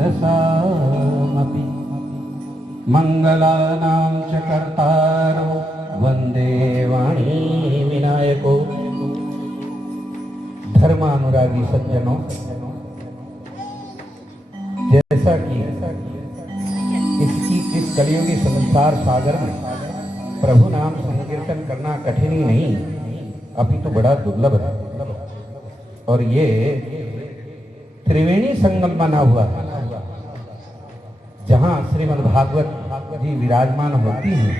मनसामपि मंगलानां च कर्तारो वंदे वाणी विनायको। धर्मानुरागी सज्जनों, जैसा कि इस कलियुगी संसार सागर में प्रभु नाम संकीर्तन करना कठिन ही नहीं, अपितु तो बड़ा दुर्लभ है। और ये त्रिवेणी संगम बना हुआ है, जहाँ श्रीमद् भागवत जी विराजमान होती हैं,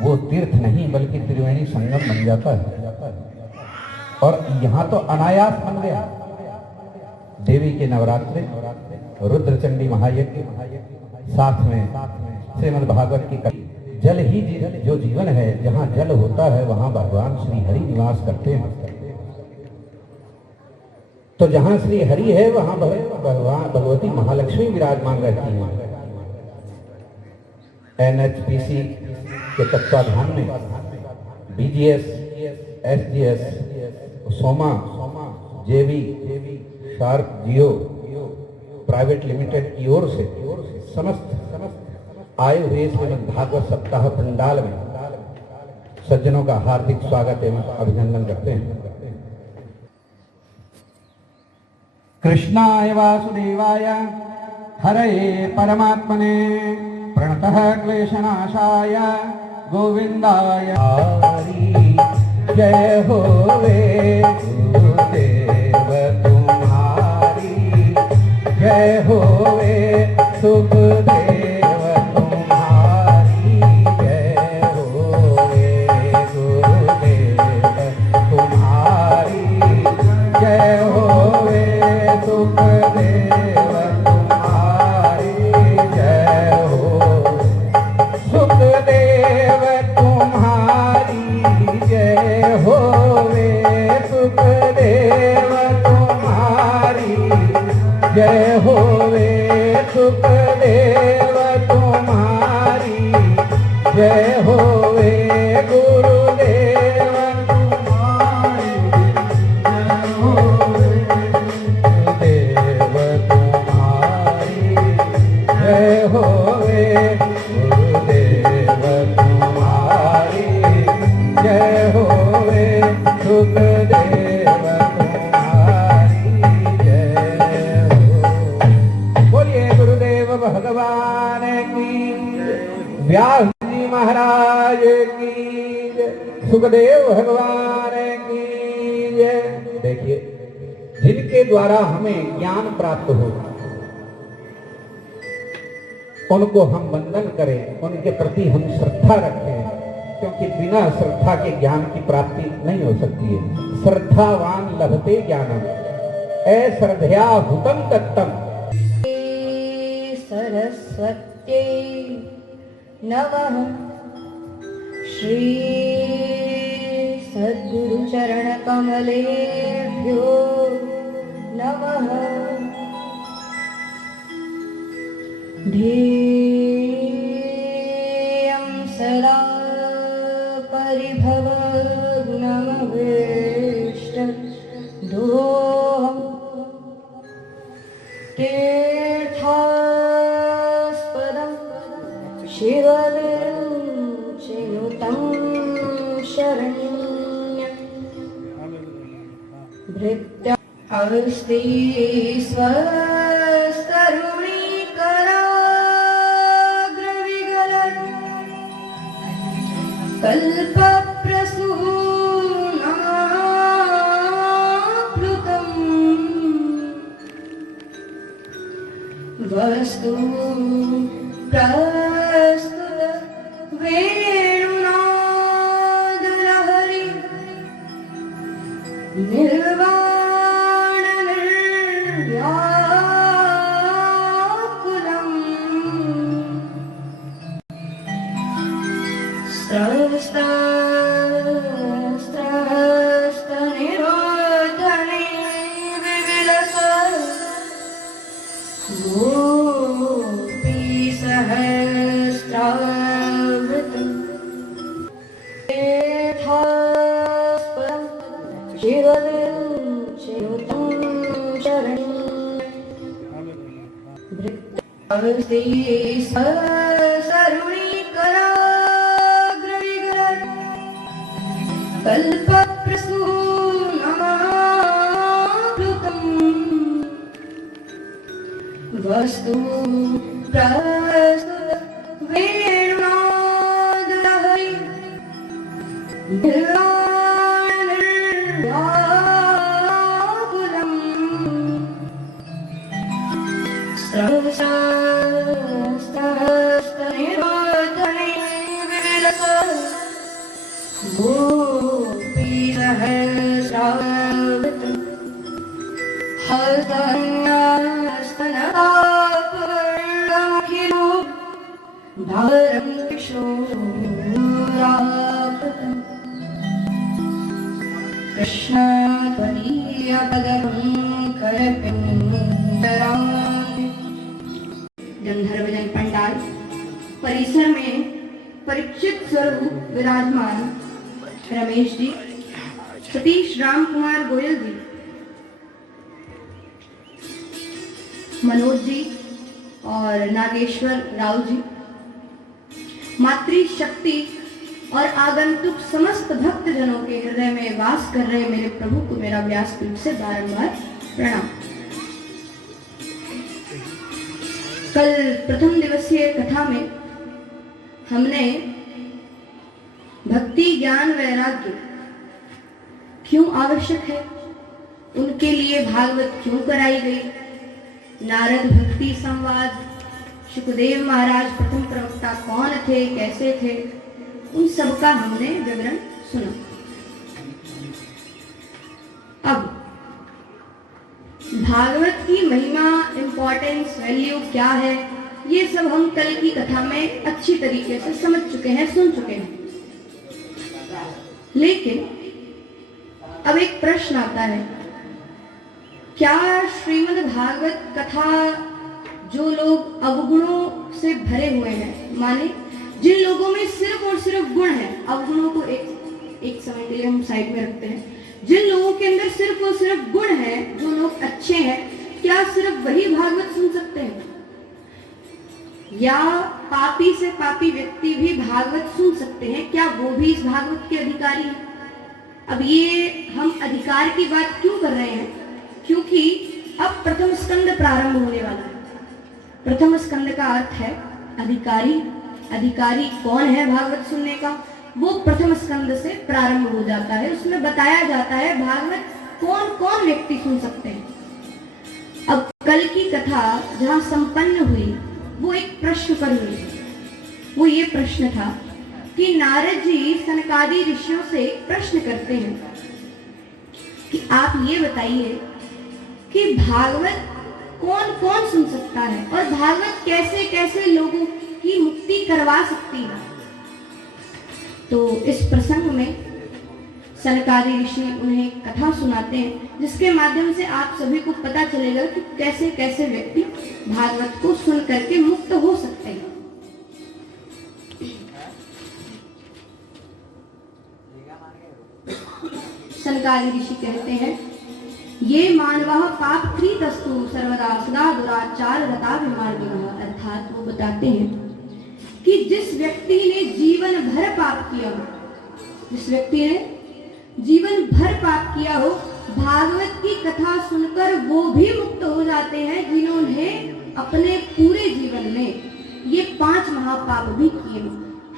वो तीर्थ नहीं बल्कि त्रिवेणी संगम बन जाता है। और यहाँ तो अनायास बन गया। देवी के नवरात्रे, रुद्रचंडी महायज्ञ, साथ में श्रीमद् भागवत की कथा। जल ही जो जीवन है, जहाँ जल होता है वहाँ भगवान श्री हरि निवास करते हैं। तो जहाँ श्री हरि है वहाँ भगवान भगवती महालक्ष्मी विराजमान रहती हैं। NHPC के तत्वाधान में BGS, SGS, Soma, JV, Sharp, Jio private limited की ओर से समस्त आए हुए श्रीमद् भागवत सप्ताह पंडाल में सज्जनों का हार्दिक स्वागत एवं अभिनंदन करते हैं। कृष्णाय वासुदेवाय हरये परमात्मने प्रणतः क्लेशनाशाय गोविंदाय जय हो वे गुरुदेव तुम्हारी, जय हो वे सुखदेव तुम्हारी, जय हो वे गुरुदेव तुम्हारी, जय हो वे सुखदेव तुम्हारी, जय हो सुखदेव तुम्हारी, जय हो वे सुखदेव तुम्हारी, जय हो वे सुखदेव तुम्हारी, जय हो वे गुरुदेव तुम्हारी, जय हो वे गुरुदेव तुम्हारी, जय हो वे गुरुदेव तुम्हारी, जय हो वे सुखदेव तुम्हारी, जय हो। बोलिए गुरुदेव भगवान की, व्यास जी महाराज की, सुखदेव भगवान की जय। देखिए, जिनके द्वारा हमें ज्ञान प्राप्त हो उनको हम वंदन करें, उनके प्रति हम श्रद्धा रखें, क्योंकि बिना श्रद्धा के ज्ञान की प्राप्ति नहीं हो सकती है। श्रद्धावान लभते ज्ञानम, अश्रद्धया भूतम तत्तम। सरस्वत्यै नमः। श्री सद्गुरु चरण कमलेभ्यो नमः। ध्येयं सदा परिभवग्नमवेष्टदोहं तीर्थास्पदं शिवविरञ्चिनुतं शरण्यं भृत्या अस्ति स्वस्तरुणीकराग्रविगलन् कल्पप्रसूनाप्लुतम् वस्तु प्रस्तुत वेणुनादलहरी निर्वाण निर्व्याकुलम् स्रवस्तनिरोधने विविलस गोपीसहस्रावृतम् तीर्थास्पदं शिवविरञ्चिनुतं शरण्यं वृत्तावस्ते सरुणीकराग्रविग्रह कल्पप्रसूनमाप्लुतम् वस्तु प्रस्तुत वेणुनादलहरी निर्वाणनिर्वाकुलम् स्रवशास्तनिरोधने विविलसत् गोपीसहस्रावृतम् हस्तन्यास्तनतापर्णमखिलो भारं किशोरापतम् कृष्णत्वदीयपदकरपिन्दराम्। गंधर्वजन पंडाल परिसर में परीक्षित स्वरूप विराजमान रमेश जी, सतीश राम कुमार गोयल जी, मनोज जी और नागेश्वर राव जी, मातृशक्ति और आगंतुक समस्त भक्त जनों के हृदय में वास कर रहे मेरे प्रभु को मेरा व्यासपीठ से बारंबार प्रणाम। कल प्रथम दिवसीय कथा में हमने भक्ति ज्ञान वैराग्य क्यों आवश्यक है, उनके लिए भागवत क्यों कराई गई, नारद भक्ति संवाद, सुखदेव महाराज प्रथम प्रवक्ता कौन थे, कैसे थे, उन सब का हमने विवरण सुना। अब भागवत की महिमा, इंपॉर्टेंस, वैल्यू क्या है, ये सब हम कल की कथा में अच्छी तरीके से समझ चुके हैं, सुन चुके हैं। लेकिन अब एक प्रश्न आता है, क्या श्रीमद् भागवत कथा जो लोग अवगुणों से भरे हुए हैं, माने जिन लोगों में सिर्फ और सिर्फ गुण है, अवगुणों को एक समय के लिए हम साइड में रखते हैं, जिन लोगों के अंदर सिर्फ और सिर्फ गुण है, जो लोग अच्छे हैं, क्या सिर्फ वही भागवत सुन सकते हैं, या पापी से पापी व्यक्ति भी भागवत सुन सकते हैं? क्या वो भी इस भागवत के अधिकारी हैं? अब ये हम अधिकार की बात क्यों कर रहे हैं? क्योंकि अब प्रथम स्कंद प्रारंभ होने वाला है। प्रथम स्कंद का अर्थ है अधिकारी। अधिकारी कौन है भागवत सुनने का, वो प्रथम स्कंद से प्रारंभ हो जाता है। उसमें बताया जाता है भागवत कौन कौन व्यक्ति सुन सकते हैं। अब कल की कथा जहां संपन्न हुई वो एक प्रश्न पर हुई। वो ये प्रश्न था कि नारद जी सनकादि ऋषियों से प्रश्न करते हैं कि आप ये बताइए कि भागवत कौन कौन सुन सकता है और भागवत कैसे कैसे लोगों की मुक्ति करवा सकती है। तो इस प्रसंग में सनकादि ऋषि उन्हें कथा सुनाते हैं, जिसके माध्यम से आप सभी को पता चलेगा कि कैसे कैसे व्यक्ति भागवत को सुन करके मुक्त हो सकते हैं। सनकादि ऋषि कहते हैं, ये मानवः पाप कृतस्तु सर्वदा सदा दुराचार रता विमार्गिनः। अर्थात वो बताते हैं कि जिस व्यक्ति ने जीवन भर पाप किया हो, जिस व्यक्ति ने जीवन भर पाप किया हो, भागवत की कथा सुनकर वो भी मुक्त हो जाते हैं जिन्होंने अपने पूरे जीवन में ये 5 महापाप भी किए हो।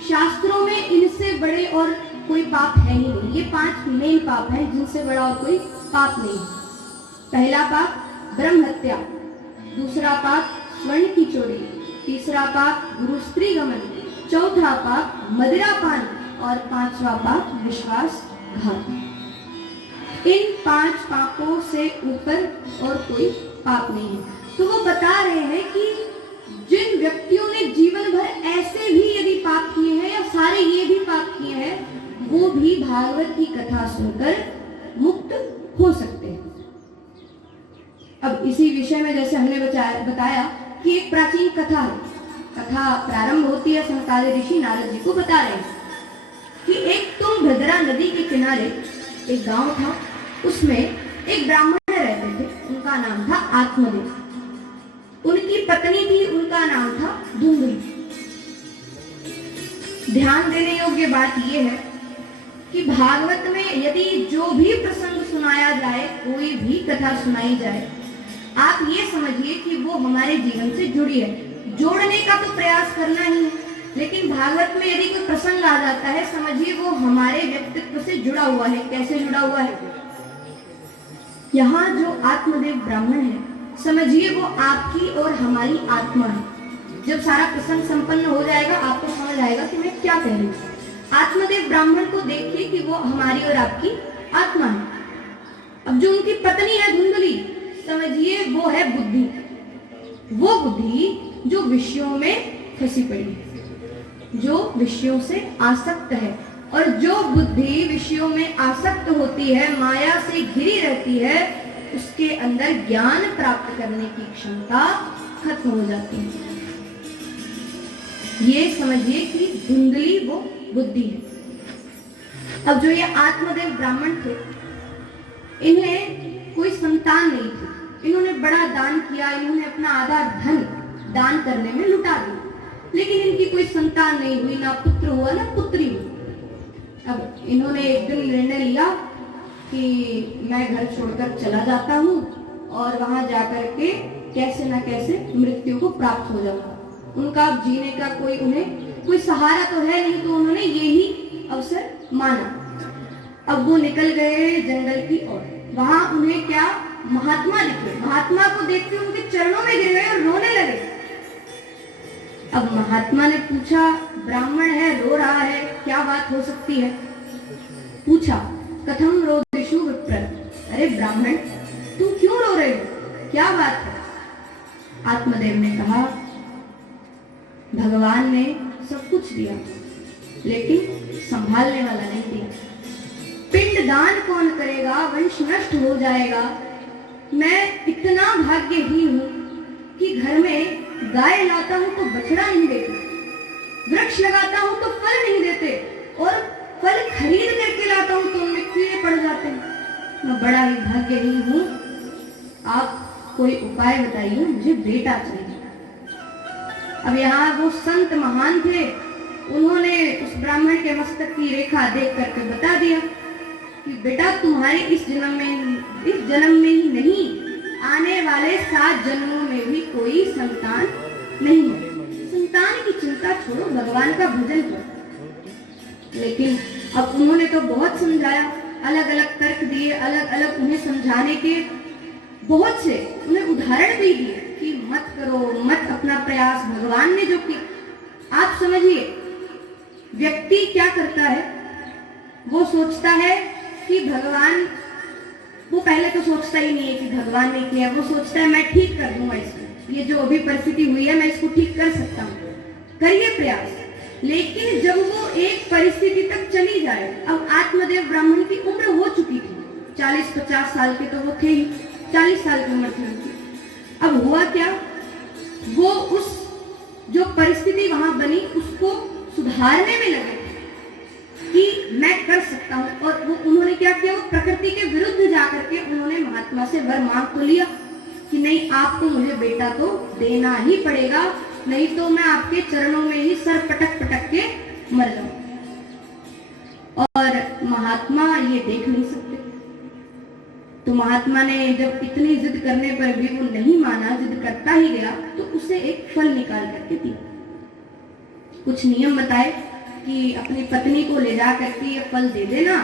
शास्त्रों में इनसे बड़े और कोई पाप है ही नहीं। ये 5 मेन पाप हैं जिनसे बड़ा और कोई पाप नहीं है। पहला पाप ब्रह्म हत्या, दूसरा पाप स्वर्ण की चोरी, तीसरा पाप गुरु स्त्री गमन, चौथा पाप मदिरा पान और 5वां पाप विश्वासघात। इन 5 पापों से ऊपर और कोई पाप नहीं है। तो वो बता रहे हैं कि जिन व्यक्तियों ने जीवन भर ऐसे भी यदि पाप किए हैं या सारे ये भी पाप किए हैं, वो भी भागवत की कथा सुनकर मुक्त हो सकते हैं। अब इसी विषय में जैसे हमने बताया कि एक प्राचीन कथा है। कथा प्रारंभ होती है, सनकादि ऋषि नारद जी को बता रहे हैं कि एक तुंगभद्रा नदी के किनारे एक गांव था। उसमें एक ब्राह्मण रहते थे, उनका नाम था आत्मदेव। उनकी पत्नी थी, उनका नाम था धुंधली। ध्यान देने योग्य बात यह है कि भागवत में यदि जो भी प्रसंग सुनाया जाए, कोई भी कथा सुनाई जाए, आप ये समझिए कि वो हमारे जीवन से जुड़ी है। जोड़ने का तो प्रयास करना ही है, लेकिन भागवत में यदि कोई प्रसंग आ जाता है, समझिए वो हमारे व्यक्तित्व से जुड़ा हुआ है। कैसे जुड़ा हुआ है? यहाँ जो आत्मदेव ब्राह्मण है, समझिए वो आपकी और हमारी आत्मा है। जब सारा प्रसंग संपन्न हो जाएगा, आपको समझ आएगा कि मैं क्या कह रही हूँ। आत्मदेव ब्राह्मण को देखिए कि वो हमारी और आपकी आत्मा है। अब जो उनकी पत्नी है धुंधली, समझिए वो है बुद्धि। वो बुद्धि जो विषयों में फंसी पड़ी है, जो विषयों से आसक्त है। और जो बुद्धि विषयों में आसक्त होती है, माया से घिरी रहती है, उसके अंदर ज्ञान प्राप्त करने की क्षमता खत्म हो जाती है। ये समझिए कि धुंधली वो बुद्धि है। अब जो ये आत्मदेव ब्राह्मण थे, इन्हें कोई संतान नहीं थी। इन्होंने बड़ा दान किया, इन्होंने अपना आधा धन दान करने में लुटा दिया, लेकिन इनकी कोई संतान नहीं हुई, ना पुत्र हुआ ना पुत्री हुई। अब इन्होंने एक दिन निर्णय लिया कि मैं घर छोड़कर चला जाता हूँ और वहां जाकर के कैसे ना कैसे मृत्यु को प्राप्त हो जाऊंगा। उनका अब जीने का उन्हें कोई सहारा तो है नहीं, तो उन्होंने यही अवसर माना। अब वो निकल गए जंगल की ओर। वहां उन्हें क्या महात्मा दिखे। महात्मा को देखते उनके चरणों में गिर गए और रोने लगे। अब महात्मा ने पूछा, ब्राह्मण है, रो रहा है, क्या बात हो सकती है? पूछा, कथम रोदिषु विप्र। अरे ब्राह्मण, तुम क्यों रो रहे हो, क्या बात है? आत्मदेव ने कहा, भगवान ने सब कुछ दिया, लेकिन संभालने वाला नहीं दिया। पिंड दान कौन करेगा, वंश नष्ट हो जाएगा। मैं इतना भाग्यहीन हूं कि घर में गाय लाता हूं तो बछड़ा नहीं देते, वृक्ष लगाता हूं तो फल नहीं देते, और फल खरीद करके लाता हूं तो उनमें कीड़े पड़ जाते हैं। मैं बड़ा ही भाग्यहीन हूं। आप कोई उपाय बताइए, मुझे बेटा चाहिए। अब यहाँ वो संत महान थे, उन्होंने उस ब्राह्मण के मस्तक की रेखा देख करके बता दिया कि बेटा तुम्हारे इस जन्म में ही नहीं, आने वाले 7 जन्मों में भी कोई संतान नहीं है। संतान की चिंता छोड़ो, भगवान का भजन करो। लेकिन अब उन्होंने तो बहुत समझाया, अलग अलग तर्क दिए, अलग अलग उन्हें समझाने के बहुत से उन्हें उदाहरण भी दिए कि मत करो, मत अपना प्रयास, भगवान ने जो किया। आप समझिए, व्यक्ति क्या करता है, वो सोचता है कि भगवान, वो पहले तो सोचता ही नहीं है कि भगवान ने किया, वो सोचता है मैं ठीक कर दूंगा इसको, ये जो अभी परिस्थिति हुई है मैं इसको ठीक कर सकता हूँ, करिए प्रयास। लेकिन जब वो एक परिस्थिति तक चली जाए, अब आत्मदेव ब्राह्मण की उम्र हो चुकी थी, 40-50 साल के तो वो थे ही, 40 साल की उम्र थी उनकी। अब हुआ क्या, वो उस जो परिस्थिति वहां बनी उसको सुधारने में लगे कि मैं कर सकता हूं। और वो उन्होंने क्या किया, वो प्रकृति के विरुद्ध जाकर के उन्होंने महात्मा से वर मांग तो लिया कि नहीं, आपको मुझे बेटा तो देना ही पड़ेगा, नहीं तो मैं आपके चरणों में ही सर पटक पटक के मर जाऊं। और महात्मा ये देख नहीं सकते, तो महात्मा ने जब इतनी जिद करने पर भी वो नहीं माना, जिद करता ही गया, तो उसे एक फल निकाल करके दिया। कुछ नियम बताए कि अपनी पत्नी को ले जा करके ये फल दे देना,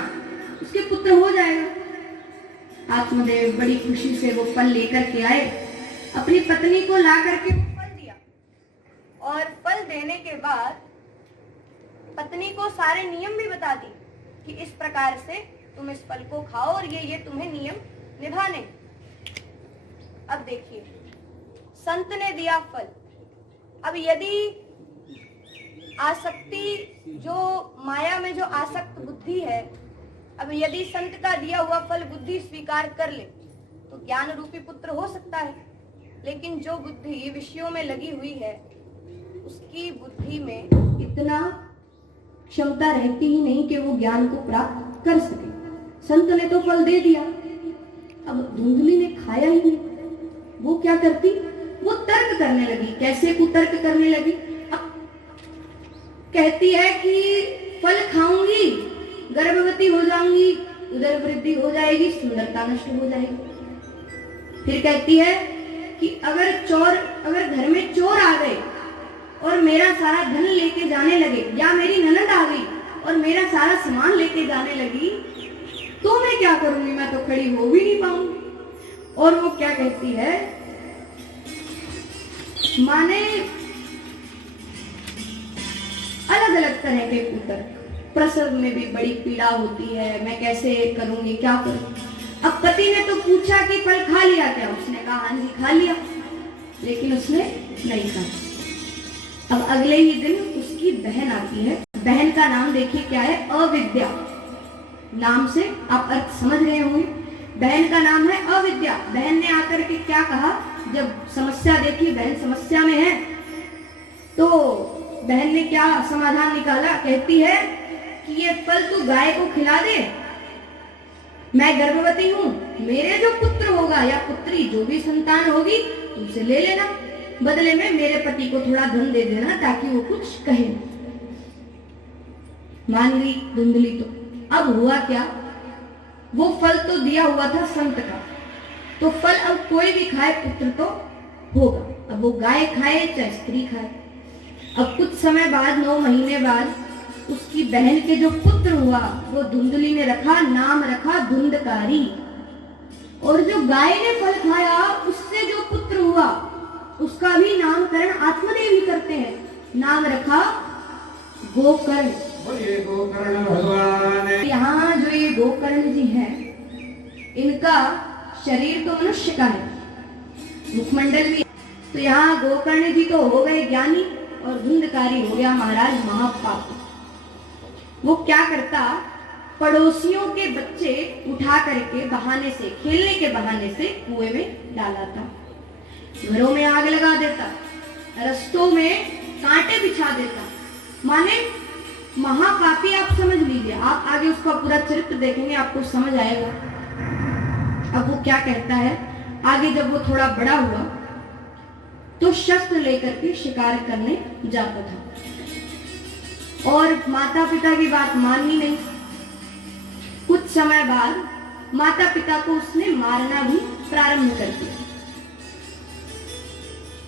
उसके पुत्र हो जाएगा। आत्मदेव बड़ी खुशी से वो फल लेकर के आए, अपनी पत्नी को ला करके फल दिया, और फल देने के बाद पत्नी को सारे नियम भी बता दी कि इस प्रकार से तुम इस फल को खाओ और ये तुम्हें नियम निभाने। अब देखिए, संत ने दिया फल। अब यदि आसक्ति, जो माया में जो आसक्त बुद्धि है, अब यदि संत का दिया हुआ फल बुद्धि स्वीकार कर ले तो ज्ञान रूपी पुत्र हो सकता है। लेकिन जो बुद्धि विषयों में लगी हुई है, उसकी बुद्धि में इतना क्षमता रहती ही नहीं कि वो ज्ञान को प्राप्त कर सके। संत ने तो फल दे दिया, अब धुंधली ने खाया ही नहीं। वो क्या करती, वो कुतर्क करने लगी। कैसे कुतर्क करने लगी? अब कहती है कि फल खाऊंगी, गर्भवती हो जाऊंगी, उदर वृद्धि हो जाएगी, सुंदरता नष्ट हो जाएगी। फिर कहती है कि अगर घर में चोर आ गए और मेरा सारा धन लेके जाने लगे, या मेरी ननद आ गई और मेरा सारा सामान लेके जाने लगी, तो मैं क्या करूंगी? मैं तो खड़ी हो भी नहीं पाऊंगी। और वो क्या कहती है, माने अलग अलग तरह के कुतर्क। प्रसव में भी बड़ी पीड़ा होती है, मैं कैसे करूंगी, क्या करूं? अब पति ने तो पूछा कि फल खा लिया क्या? उसने कहा हाँ जी खा लिया, लेकिन उसने नहीं कहा। अब अगले ही दिन उसकी बहन आती है। बहन का नाम देखिए क्या है, अविद्या। नाम से आप अर्थ समझ रहे होंगे। बहन का नाम है अविद्या। बहन ने आकर के क्या कहा, जब समस्या देखी, बहन समस्या में है, तो बहन ने क्या समाधान निकाला? कहती है कि ये फल तू गाय को खिला दे, मैं गर्भवती हूं, मेरे जो पुत्र होगा या पुत्री, जो भी संतान होगी, तुमसे ले लेना, बदले में मेरे पति को थोड़ा धन दे देना ताकि वो कुछ कहे। मान गई धुंधली। तो अब हुआ क्या, वो फल तो दिया हुआ था संत का, तो फल अब कोई भी खाए पुत्र तो होगा। अब वो गाय खाए चाहे स्त्री खाए। अब कुछ समय बाद, 9 महीने बाद, उसकी बहन के जो पुत्र हुआ वो धुंधली ने रखा, नाम रखा धुंधकारी। और जो गाय ने फल खाया उससे जो पुत्र हुआ उसका भी नामकरण आत्मदेव ही करते हैं, नाम रखा गोकर्ण। गोकर्ण भगवान। यहाँ जो ये गोकर्ण जी हैं, इनका शरीर तो मनुष्य का है, मुखमंडल भी। तो यहाँ गोकर्ण जी तो हो गए ज्ञानी और धुंधकारी हो गया महाराज महापाप। वो क्या करता, पड़ोसियों के बच्चे उठा करके बहाने से, खेलने के बहाने से कुएं में डालाता, घरों में आग लगा देता, रस्तों में कांटे बिछा देता। माने महापापी। आप समझ लीजिए, आप आगे उसका पूरा चरित्र देखेंगे आपको समझ आएगा। अब वो क्या कहता है आगे, जब वो थोड़ा बड़ा हुआ तो शस्त्र लेकर के शिकार करने जाता था और माता पिता की बात मानी नहीं। कुछ समय बाद माता पिता को उसने मारना भी प्रारंभ कर दिया।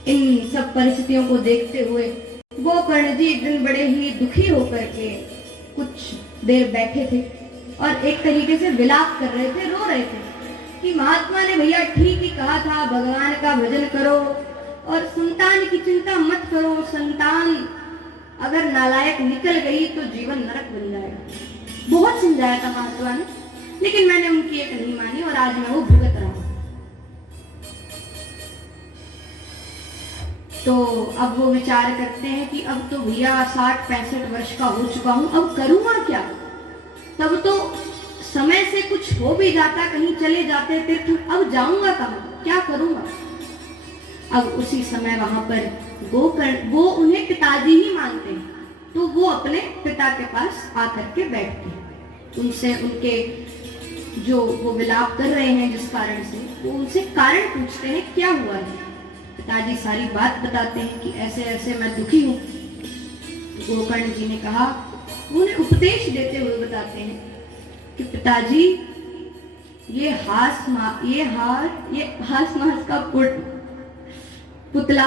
इन सब परिस्थितियों को देखते हुए गोकर्ण जी एक दिन बड़े ही दुखी होकर के कुछ देर बैठे थे और एक तरीके से विलाप कर रहे थे, रो रहे थे कि महात्मा ने भैया ठीक ही कहा था, भगवान का भजन करो और संतान की चिंता मत करो, संतान अगर नालायक निकल गई तो जीवन नरक बन जाएगा। बहुत समझाया था महात्मा ने, लेकिन मैंने उनकी एक नहीं मानी और आज मैं वो भुगत रहा हूं। तो अब वो विचार करते हैं कि अब तो भैया 60-65 वर्ष का हो चुका हूं, अब करूंगा क्या? तब तो समय से कुछ हो भी जाता, कहीं चले जाते तीर्थ, अब जाऊंगा कहां, क्या करूंगा? अब उसी समय वहां पर गोकर्ण, वो उन्हें पिताजी ही मानते हैं, तो वो अपने पिता के पास आकर के बैठते हैं। उनसे उनके जो वो विलाप कर रहे हैं जिस कारण से, वो उनसे कारण पूछते हैं क्या हुआ है। पिताजी सारी बात बताते हैं कि ऐसे ऐसे मैं दुखी हूं। तो गोकर्ण जी ने कहा, उन्हें उपदेश देते हुए बताते हैं कि पिताजी ये हास मास का पुतला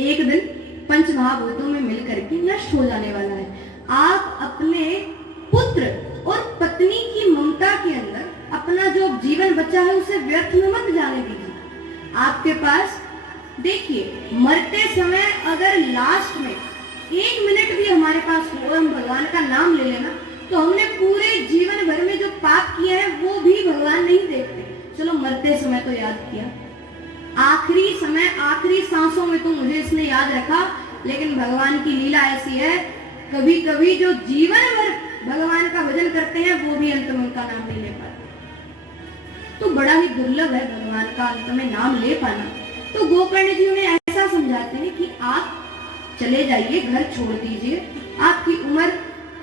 एक दिन पंच महाभूतों में मिलकर के नष्ट हो जाने वाला है। आप अपने पुत्र और पत्नी की ममता के अंदर अपना जो जीवन बचा है उसे व्यर्थ में मत जाने दीजिए। आपके पास देखिए, मरते समय अगर लास्ट में 1 मिनट भी हमारे पास हो, हम भगवान का नाम ले लेना, तो हमने पूरे जीवन भर में जो पाप किए हैं वो भी भगवान नहीं देखते। चलो मरते समय तो याद किया, आखिरी समय आखिरी सांसों में तो मुझे इसने याद रखा, लेकिन भगवान की लीला ऐसी है, कभी कभी जो जीवन भर भगवान का भजन करते हैं वो भी अंत में उनका नाम नहीं ले पाते। तो बड़ा ही दुर्लभ है भगवान का अंत में नाम ले पाना। तो गोकर्ण जी उन्हें ऐसा समझाते हैं कि आप चले जाइए, घर छोड़ दीजिए, आपकी उम्र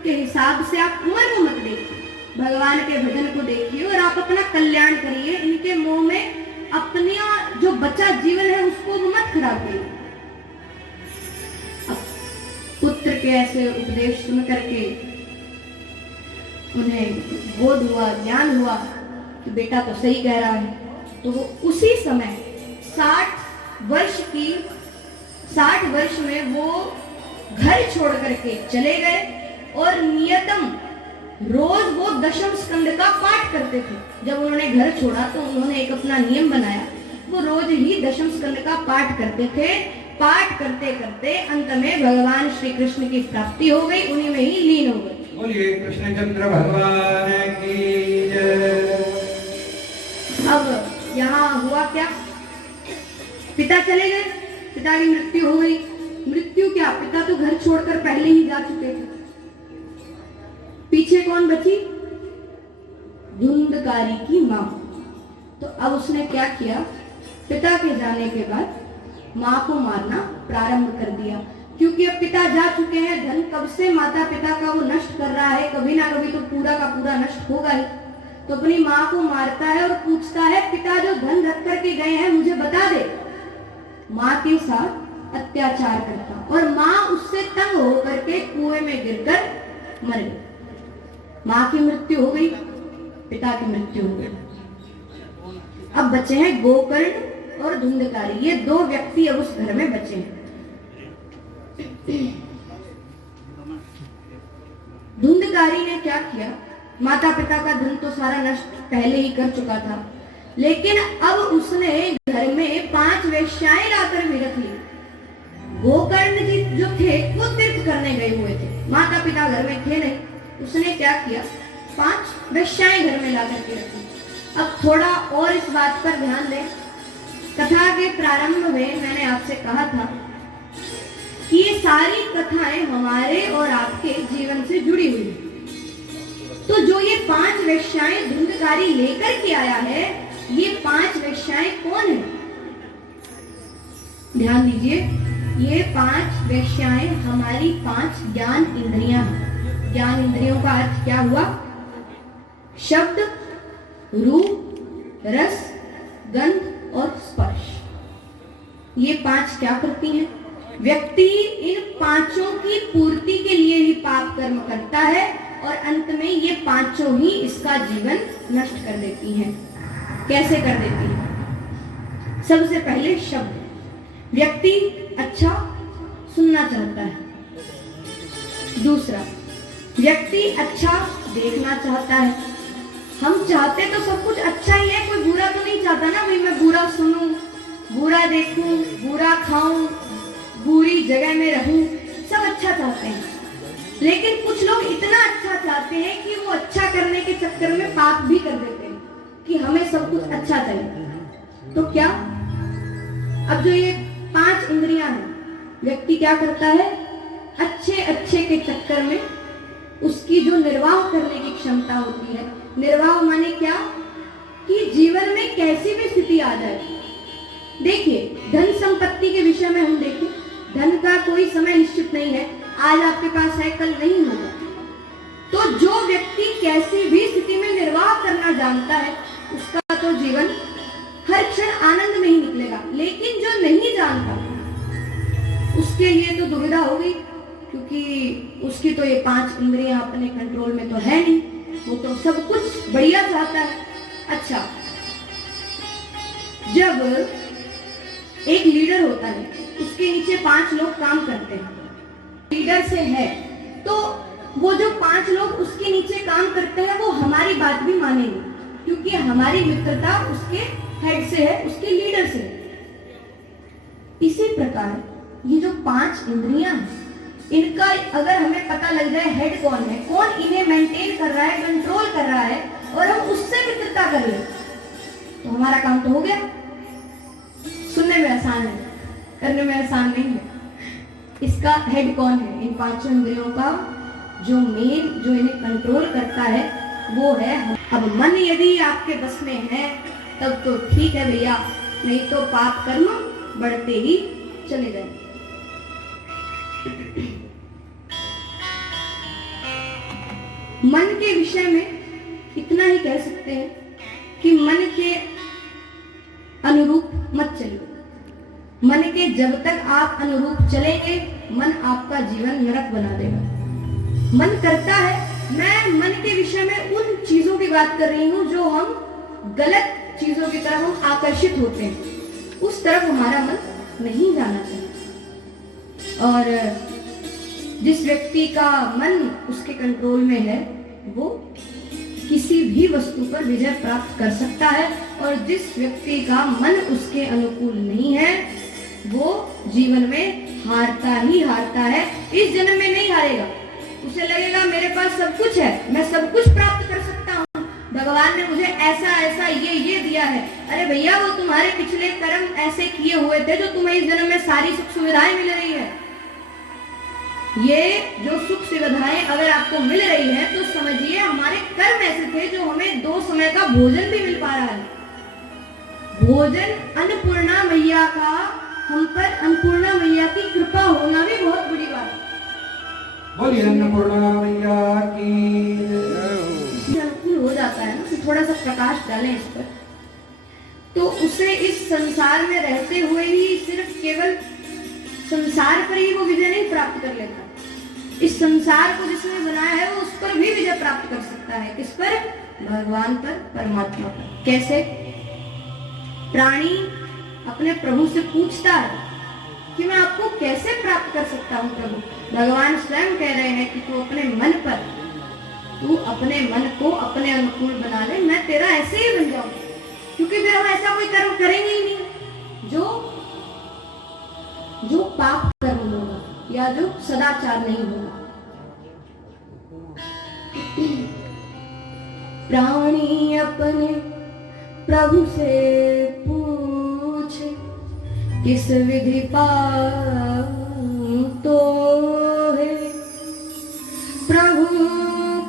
के हिसाब से आप उम्र को मत देखिए, भगवान के भजन को देखिए और आप अपना कल्याण करिए। इनके मुंह में अपना जो बचा जीवन है उसको मत खराब के ऐसे उपदेश सुन करके उन्हें बोध हुआ, ज्ञान हुआ कि बेटा तो सही कह रहा है। तो वो उसी समय 60 वर्ष में वो घर छोड़ करके चले गए और नियतम रोज वो दशम स्कंद का पाठ करते थे। जब उन्होंने घर छोड़ा तो उन्होंने एक अपना नियम बनाया, वो रोज ही दशम स्कंद का पाठ करते थे। पाठ करते करते अंत में भगवान श्री कृष्ण की प्राप्ति हो गई, उन्हीं में ही लीन हो गए। बोलिए कृष्णचंद्र भगवान की जय। अब यहाँ हुआ क्या, पिता चले गए, पिता की मृत्यु हो गई। मृत्यु क्या, पिता तो घर छोड़कर पहले ही जा चुके थे। पीछे कौन बची, धुंधकारी की मां। तो अब उसने क्या किया, पिता के जाने के बाद मां को मारना प्रारंभ कर दिया, क्योंकि अब पिता जा चुके हैं। धन कब से माता पिता का वो नष्ट कर रहा है, कभी ना कभी तो पूरा का पूरा नष्ट होगा ही। तो अपनी मां को मारता है और पूछता है, पिता जो धन रख करके गए हैं मुझे बता दे। मां के साथ अत्याचार करता और मां उससे तंग होकर के कुएं में गिरकर मर गई। मां की मृत्यु हो गई, पिता की मृत्यु हो गई। अब बचे हैं गोकर्ण और धुंधकारी, ये दो व्यक्ति अब उस घर में बचे हैं। धुंधकारी ने क्या किया, माता पिता का धन तो सारा नष्ट पहले ही कर चुका था, लेकिन अब उसने घर में 5 वेश्याएं लाकर भी रख ली। गोकर्ण जी जो थे वो तीर्थ करने गए हुए थे, माता पिता घर में थे नहीं। उसने क्या किया, 5 वेश्याएं घर में ला करके रखी। अब थोड़ा और इस बात पर ध्यान दें, कथा के प्रारंभ में मैंने आपसे कहा था कि ये सारी कथाएं हमारे और आपके जीवन से जुड़ी हुई हैं। तो जो ये 5 वेश्याएं धुंधकारी लेकर के आया है, ये 5 वेश्याएं कौन है, ध्यान दीजिए। ये 5 वेश्याएं हमारी 5 ज्ञान इंद्रियां हैं। ज्ञान इंद्रियों का अर्थ क्या हुआ, शब्द, रूप, रस, गंध और स्पर्श। ये 5 क्या करती हैं, व्यक्ति इन 5 की पूर्ति के लिए ही पाप कर्म करता है और अंत में ये 5 ही इसका जीवन नष्ट कर देती हैं। कैसे कर देती हैं, सबसे पहले शब्द, व्यक्ति अच्छा सुनना चाहता है। दूसरा, व्यक्ति अच्छा देखना चाहता है। हम चाहते तो सब कुछ अच्छा ही है, कोई बुरा तो नहीं चाहता ना, भाई मैं बुरा सुनूं, बुरा देखूं, बुरा खाऊं, बुरी जगह में रहूं, सब अच्छा चाहते हैं। लेकिन कुछ लोग इतना अच्छा चाहते हैं कि वो अच्छा करने के चक्कर में पाप भी कर देते हैं कि हमें सब कुछ अच्छा चाहिए। तो क्या, अब जो ये 5 इंद्रियां हैं, व्यक्ति क्या करता है, अच्छे के चक्कर में उसकी जो निर्वाह करने की क्षमता होती है, निर्वाह माने क्या, कि जीवन में कैसी भी स्थिति आ जाए। देखिए, धन संपत्ति के विषय में हम देखें, धन का कोई समय निश्चित नहीं है, आज आपके पास है कल नहीं होगा। तो जो व्यक्ति कैसी भी स्थिति में निर्वाह करना जानता है, उसका तो जीवन हर क्षण आनंद में ही निकलेगा। लेकिन जो नहीं जानता, उसके लिए तो दुविधा होगी, क्योंकि उसकी तो ये 5 इंद्रियां अपने कंट्रोल में तो है नहीं, वो तो सब कुछ बढ़िया चाहता है। अच्छा, जब एक लीडर होता है, उसके नीचे 5 लोग काम करते हैं, लीडर से है, तो वो जो 5 लोग उसके नीचे काम करते हैं वो हमारी बात भी मानेंगे, क्योंकि हमारी मित्रता उसके हेड से है, उसके लीडर से। इसी प्रकार ये जो 5 इंद्रियां हैं, इनका अगर हमें पता लग जाए हेड कौन है, कौन इन्हें मेंटेन कर रहा है, कंट्रोल कर रहा है, और हम उससे मित्रता कर ले, तो हमारा काम तो हो गया। सुनने में आसान है, करने में आसान नहीं है। इसका हेड कौन है, इन 5 इंद्रियों का जो मेन, जो इन्हें कंट्रोल करता है, वो है हम। अब मन यदि आपके बस में है तब तो ठीक है भैया, नहीं तो पाप कर्म बढ़ते ही चले जाए। मन के विषय में इतना ही कह सकते हैं कि मन के अनुरूप मत चलिए। मन के जब तक आप अनुरूप चलेंगे, मन आपका जीवन नरक बना देगा। मन करता है, मैं मन के विषय में उन चीजों की बात कर रही हूं जो हम गलत चीजों की तरफ हम आकर्षित होते हैं, उस तरफ हमारा मन नहीं जाना चाहिए। और जिस व्यक्ति का मन उसके कंट्रोल में है, वो किसी भी वस्तु पर विजय प्राप्त कर सकता है, और जिस व्यक्ति का मन उसके अनुकूल नहीं है, वो जीवन में हारता ही हारता है। इस जन्म में नहीं हारेगा, उसे लगेगा मेरे पास सब कुछ है, मैं सब कुछ प्राप्त कर सकता हूँ, भगवान ने मुझे ऐसा ऐसा ये दिया है। अरे भैया, वो तुम्हारे पिछले कर्म ऐसे किए हुए थे जो तुम्हें इस जन्म में सारी सुख सुविधाएं मिल रही है। ये जो सुख सुविधाएं अगर आपको मिल रही है तो समझिए हमारे कर्म ऐसे थे जो हमें 2 समय का भोजन भी मिल पा रहा है। भोजन अन्नपूर्णा मैया का, हम पर अन्नपूर्णा मैया की कृपा होना भी बहुत बड़ी बात है। बोलिए अन्नपूर्णा मैया की। अनुकूल हो जाता है ना, तो थोड़ा सा प्रकाश डालें इस पर, तो उसे इस संसार में रहते हुए ही सिर्फ केवल संसार पर ही वो विजय नहीं प्राप्त कर लेता, इस संसार को जिसने बनाया है वो उस पर भी विजय प्राप्त कर सकता है। किस पर? भगवान पर, परमात्मा पर। कैसे? प्राणी अपने प्रभु से पूछता है कि मैं आपको कैसे प्राप्त कर सकता हूँ प्रभु। भगवान स्वयं कह रहे हैं कि तू अपने मन को अपने अनुकूल बना ले, मैं तेरा ऐसे ही बन जाऊं, क्योंकि फिर हम ऐसा कोई कर्म करेंगे ही नहीं जो पाप कर्म होगा या जो सदाचार नहीं होगा। प्राणी अपने प्रभु से पूछे, किस विधि पाऊं तो है, प्रभु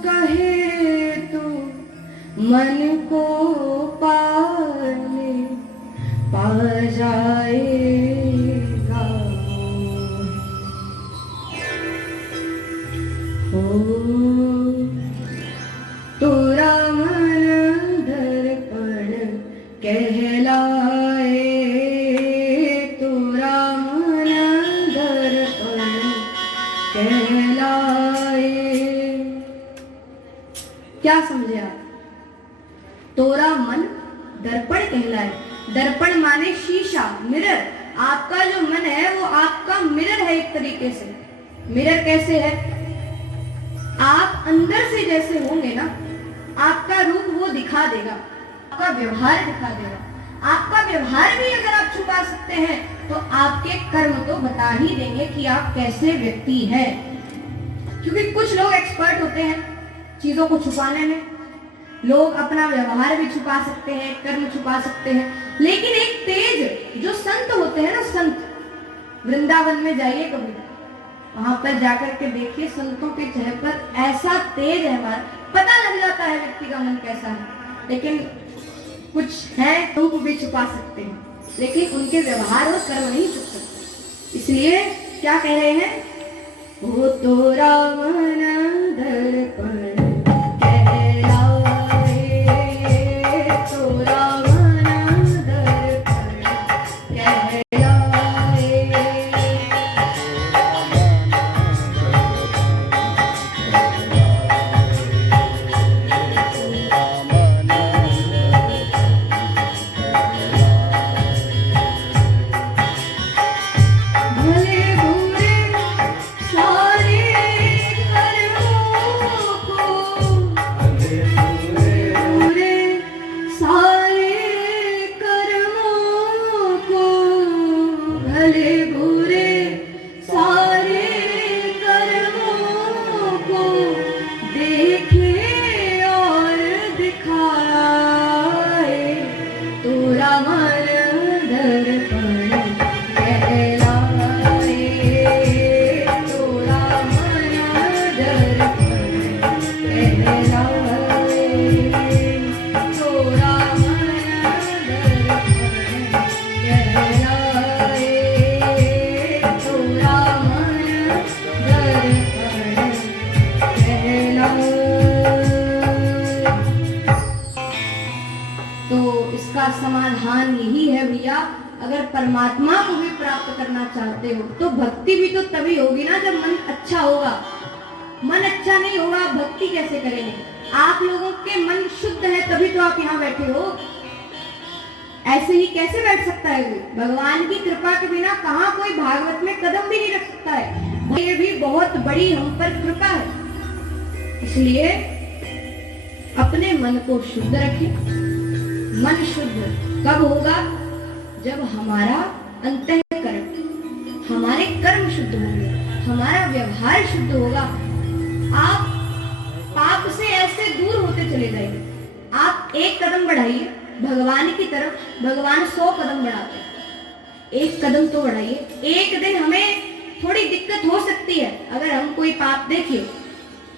कहे तो मन को पाले पा जाएगा। तोरा मन दर्पण कहलाए, तोरा मन दर्पण कहलाए। क्या समझे आप? तोरा मन दर्पण कहलाए। दर्पण माने शीशा, मिरर। आपका जो मन है वो आपका मिरर है एक तरीके से। मिरर कैसे है? आप अंदर से जैसे होंगे ना, आपका रूप वो दिखा देगा, आपका व्यवहार दिखा देगा। आपका व्यवहार भी अगर आप छुपा सकते हैं तो आपके कर्म तो बता ही देंगे कि आप कैसे व्यक्ति हैं। क्योंकि कुछ लोग एक्सपर्ट होते हैं चीजों को छुपाने में, लोग अपना व्यवहार भी छुपा सकते हैं, कर्म छुपा सकते हैं, लेकिन एक तेज जो संत होते हैं ना, संत, वृंदावन में जाइए कभी, वहां पर जाकर के देखिए संतों के चेहरे पर ऐसा तेज है, हमारा पता लग जाता है व्यक्ति का मन कैसा है। लेकिन कुछ है रूप भी छुपा सकते हैं, लेकिन उनके व्यवहार और कर्म नहीं छुप सकते। इसलिए क्या कह रहे हैं? वो तोरा मन दर्पण परमात्मा को भी करना चाहते हो तो भक्ति भी तो तभी होगी ना जब मन अच्छा होगा। मन अच्छा नहीं होगा, भक्ति कैसे करेंगे? आप लोगों के मन शुद्ध है तभी तो आप यहाँ बैठे हो। ऐसे ही कैसे बैठ सकता है कोई? भगवान की कृपा के बिना कहाँ कोई भागवत में कदम भी नहीं रख सकता है। ये भी बहुत बड़ी हम पर कृपा है। इसलिए अपने मन को शुद्ध रखें। मन शुद्ध कब होगा? जब हमारा अंतःकरण, हमारे कर्म शुद्ध होंगे, हमारा व्यवहार शुद्ध होगा। आप पाप से ऐसे दूर होते चले जाएंगे। आप एक कदम बढ़ाइए भगवान की तरफ, भगवान 100 कदम बढ़ाते हैं। एक कदम तो बढ़ाइए। एक दिन हमें थोड़ी दिक्कत हो सकती है अगर हम कोई पाप देखिए।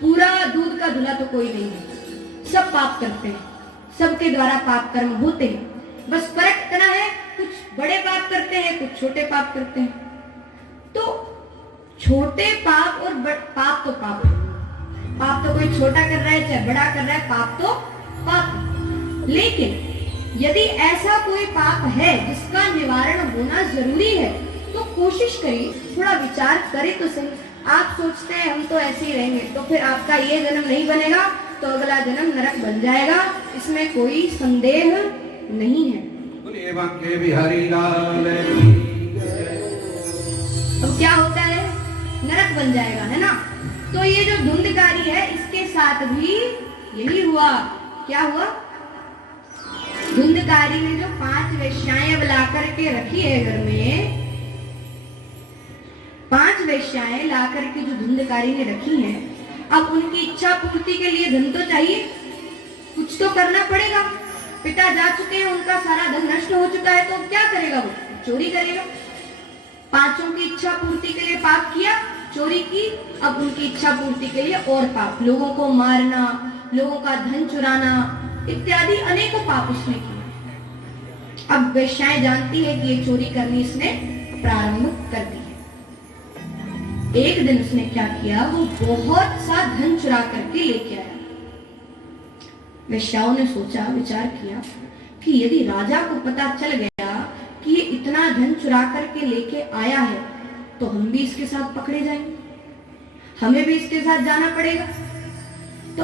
पूरा दूध का धुला तो कोई नहीं है, सब पाप करते हैं, सबके द्वारा पाप कर्म होते हैं। बस फर्क इतना है, कुछ बड़े पाप करते हैं, कुछ छोटे पाप करते हैं। तो छोटे पाप और पाप तो पाप है। पाप तो कोई छोटा कर रहा है चाहे बड़ा कर रहा है, पाप तो पाप है। लेकिन यदि ऐसा कोई पाप है जिसका निवारण होना जरूरी है तो कोशिश करिए, थोड़ा विचार करें तो सही। आप सोचते हैं हम तो ऐसे ही रहेंगे, तो फिर आपका ये जन्म नहीं बनेगा तो अगला जन्म नरक बन जाएगा, इसमें कोई संदेह नहीं है। अब क्या होता है? नरक बन जाएगा, है ना? तो ये जो धुंधकारी है इसके साथ भी यही हुआ। क्या हुआ? धुंधकारी ने जो 5 वेश्याएं बुला करके रखी है घर में, 5 वेश्याएं ला करके जो धुंधकारी ने रखी हैं, अब उनकी इच्छा पूर्ति के लिए धन तो चाहिए, कुछ तो करना पड़ेगा। पिता जा चुके हैं, उनका सारा धन नष्ट हो चुका है, तो क्या करेगा वो? चोरी करेगा। 5 की इच्छा पूर्ति के लिए पाप किया, चोरी की। अब उनकी इच्छा पूर्ति के लिए और पाप, लोगों को मारना, लोगों का धन चुराना इत्यादि अनेकों पाप उसने किए। अब वेश्याएं जानती है कि ये चोरी करनी इसने प्रारंभ कर दी है। एक दिन उसने क्या किया? वो बहुत सा धन चुरा करके लेके आया। वेश्याओं ने सोचा, विचार किया कि यदि राजा को पता चल गया कि ये इतना धन चुरा करके लेके आया है तो हम भी इसके साथ पकड़े जाएंगे, हमें भी इसके साथ जाना पड़ेगा। तो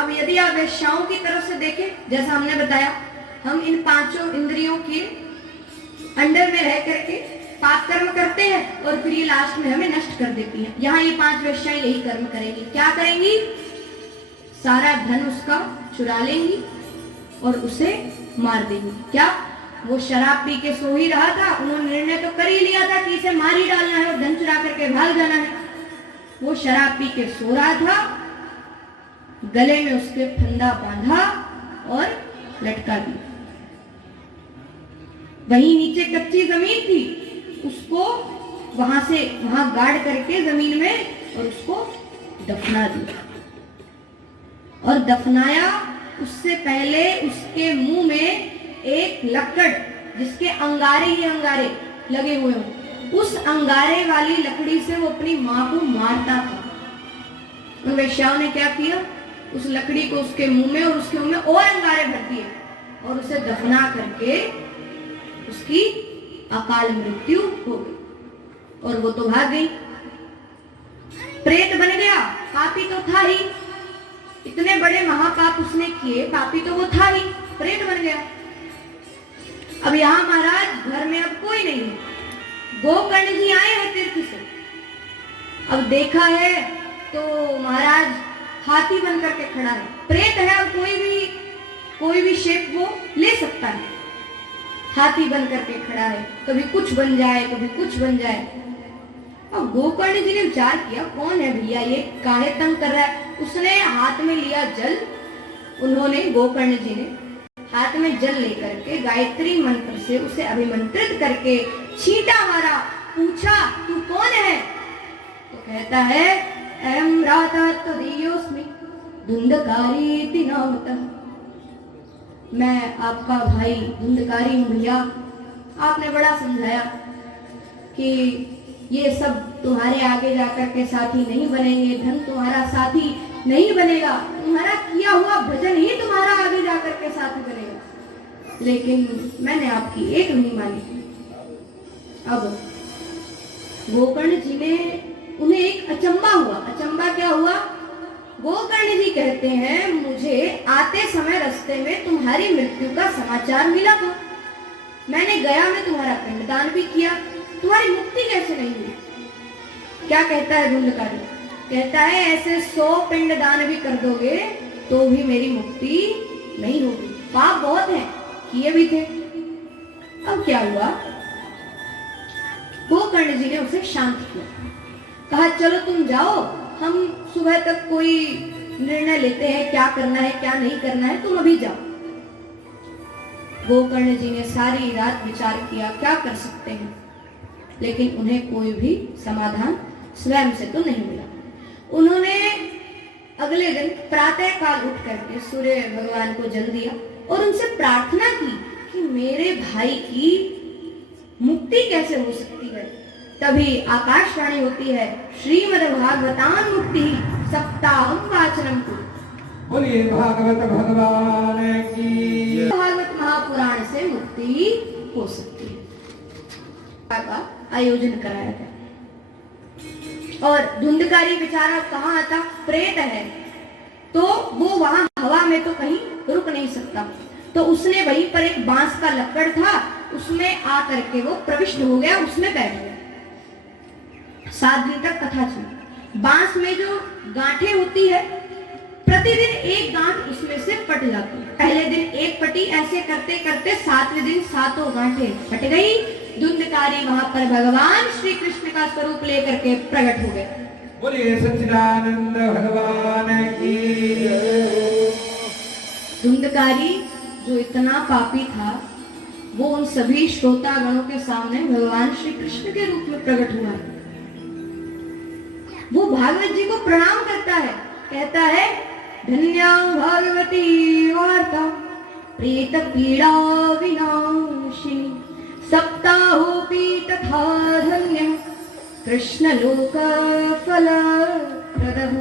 अब यदि आप वेश्याओं की तरफ से देखें, जैसा हमने बताया, हम इन 5 इंद्रियों के अंडर में रह करके पाप कर्म करते हैं और फिर ये लास्ट में हमें नष्ट कर देती हैं। यहाँ ये 5 वेश्याएं यही कर्म करेंगी। क्या करेंगी? सारा धन उसका चुरा लेंगी और उसे मार देंगी। क्या वो शराब पी के सो ही रहा था? उन्होंने निर्णय तो कर ही लिया था कि इसे मार ही डालना है और धन चुरा करके भाग जाना है। वो शराब पी के सो रहा था, गले में उसके फंदा बांधा और लटका दिया। वहीं नीचे कच्ची जमीन थी, उसको वहां गाड़ करके जमीन में और उसको दफना दिया। और दफनाया उससे पहले उसके मुंह में एक लकड़, जिसके अंगारे ही अंगारे लगे हुए हों, उस अंगारे वाली लकड़ी से वो अपनी मां को मारता था। उन वेश्याओं ने क्या किया? उस लकड़ी को उसके मुंह में और उसके मुंह में और अंगारे भर दिए और उसे दफना करके उसकी अकाल मृत्यु हो गई और वो तो भाग गई। प्रेत बन गया, पापी तो था ही, इतने बड़े महापाप उसने किए, पापी तो वो था ही, प्रेत बन गया। अब यहाँ महाराज घर में अब कोई नहीं है, गोकर्ण जी आए हैं तीर्थ से। अब देखा है तो महाराज हाथी बन करके खड़ा है, प्रेत है, अब कोई भी शेप वो ले सकता है। हाथी बन करके खड़ा है, कभी कुछ बन जाए कभी कुछ बन जाए। अब गोकर्ण जी ने विचार किया, कौन है भैया ये, काहे तंग कर रहा है। उसने हाथ में लिया जल, उन्होंने गोकर्ण जी ने हाथ में जल लेकर के गायत्री मंत्र से उसे अभिमंत्रित करके छींटा मारा। पूछा तू कौन है? तो कहता है अहम राधा तदीयोस्मि धुंधकारी नामतः, मैं आपका भाई धुंधकारी हूँ भैया। आपने बड़ा समझाया कि ये सब तुम्हारे आगे जाकर के साथी नहीं बनेंगे, धन तुम्हारा साथी नहीं बनेगा, तुम्हारा किया हुआ भजन ही तुम्हारा आगे जाकर के साथी बनेगा। लेकिन मैंने आपकी एक नहीं मानी। अब गोकर्ण जी ने उन्हें एक अचंबा हुआ। अचंबा क्या हुआ? गोकर्ण जी कहते हैं, मुझे आते समय रास्ते में तुम्हारी मृत्यु का समाचार मिला था। मैंने गया में तुम्हारा पिंडदान भी किया, तुम्हारी मुक्ति कैसे नहीं हुई? क्या कहता है धुंधकारी? कहता है ऐसे 100 पिंडदान भी कर दोगे तो भी मेरी मुक्ति नहीं होगी। पाप बहुत है, किए भी थे। अब क्या हुआ? गोकर्ण जी ने उसे शांत किया, कहा चलो तुम जाओ, हम सुबह तक कोई निर्णय लेते हैं क्या करना है क्या नहीं करना है, तुम अभी जाओ। गोकर्ण जी ने सारी रात विचार किया क्या कर सकते हैं, लेकिन उन्हें कोई भी समाधान स्वयं से तो नहीं मिला। उन्होंने अगले दिन प्रातः काल उठ करके सूर्य भगवान को जल दिया और उनसे प्रार्थना की कि मेरे भाई की मुक्ति कैसे हो सकती है। तभी आकाशवाणी होती है, श्रीमद्भागवतां मुक्ति सप्ताहं वाचनम कुरु। बोलिए भागवत भगवान की। भागवत महापुराण से मुक्ति हो सकती है। का आयोजन कराया गया और धुंधकारी बेचारा कहाँ आता? प्रेत है, तो वो वहां हवा में तो कहीं रुक नहीं सकता, तो उसने वहीं पर एक बांस का लकड़ था, उसमें आकर के वो प्रविष्ट हो गया, उसमें बैठ गया। 7 दिन तक कथा चली। बांस में जो गांठें होती है, प्रतिदिन एक गांठ उसमें से फट जाती है। पहले दिन एक फटी, ऐसे करते करते 7वें दिन 7 गांठें फट गई। धुंधकारी वहां पर भगवान श्री कृष्ण का स्वरूप लेकर के प्रकट हो गए। बोलिए सच्चिदानंद भगवान की। धुंधकारी जो इतना पापी था, वो उन सभी श्रोतागणों के सामने भगवान श्री कृष्ण के रूप में प्रकट हुआ। वो भागवत जी को प्रणाम करता है, कहता है धन्या भगवती वार्ता प्रेत पीड़ा विनाशिनी सप्ताहोपि तथा धन्य कृष्ण लोक फल प्रदः।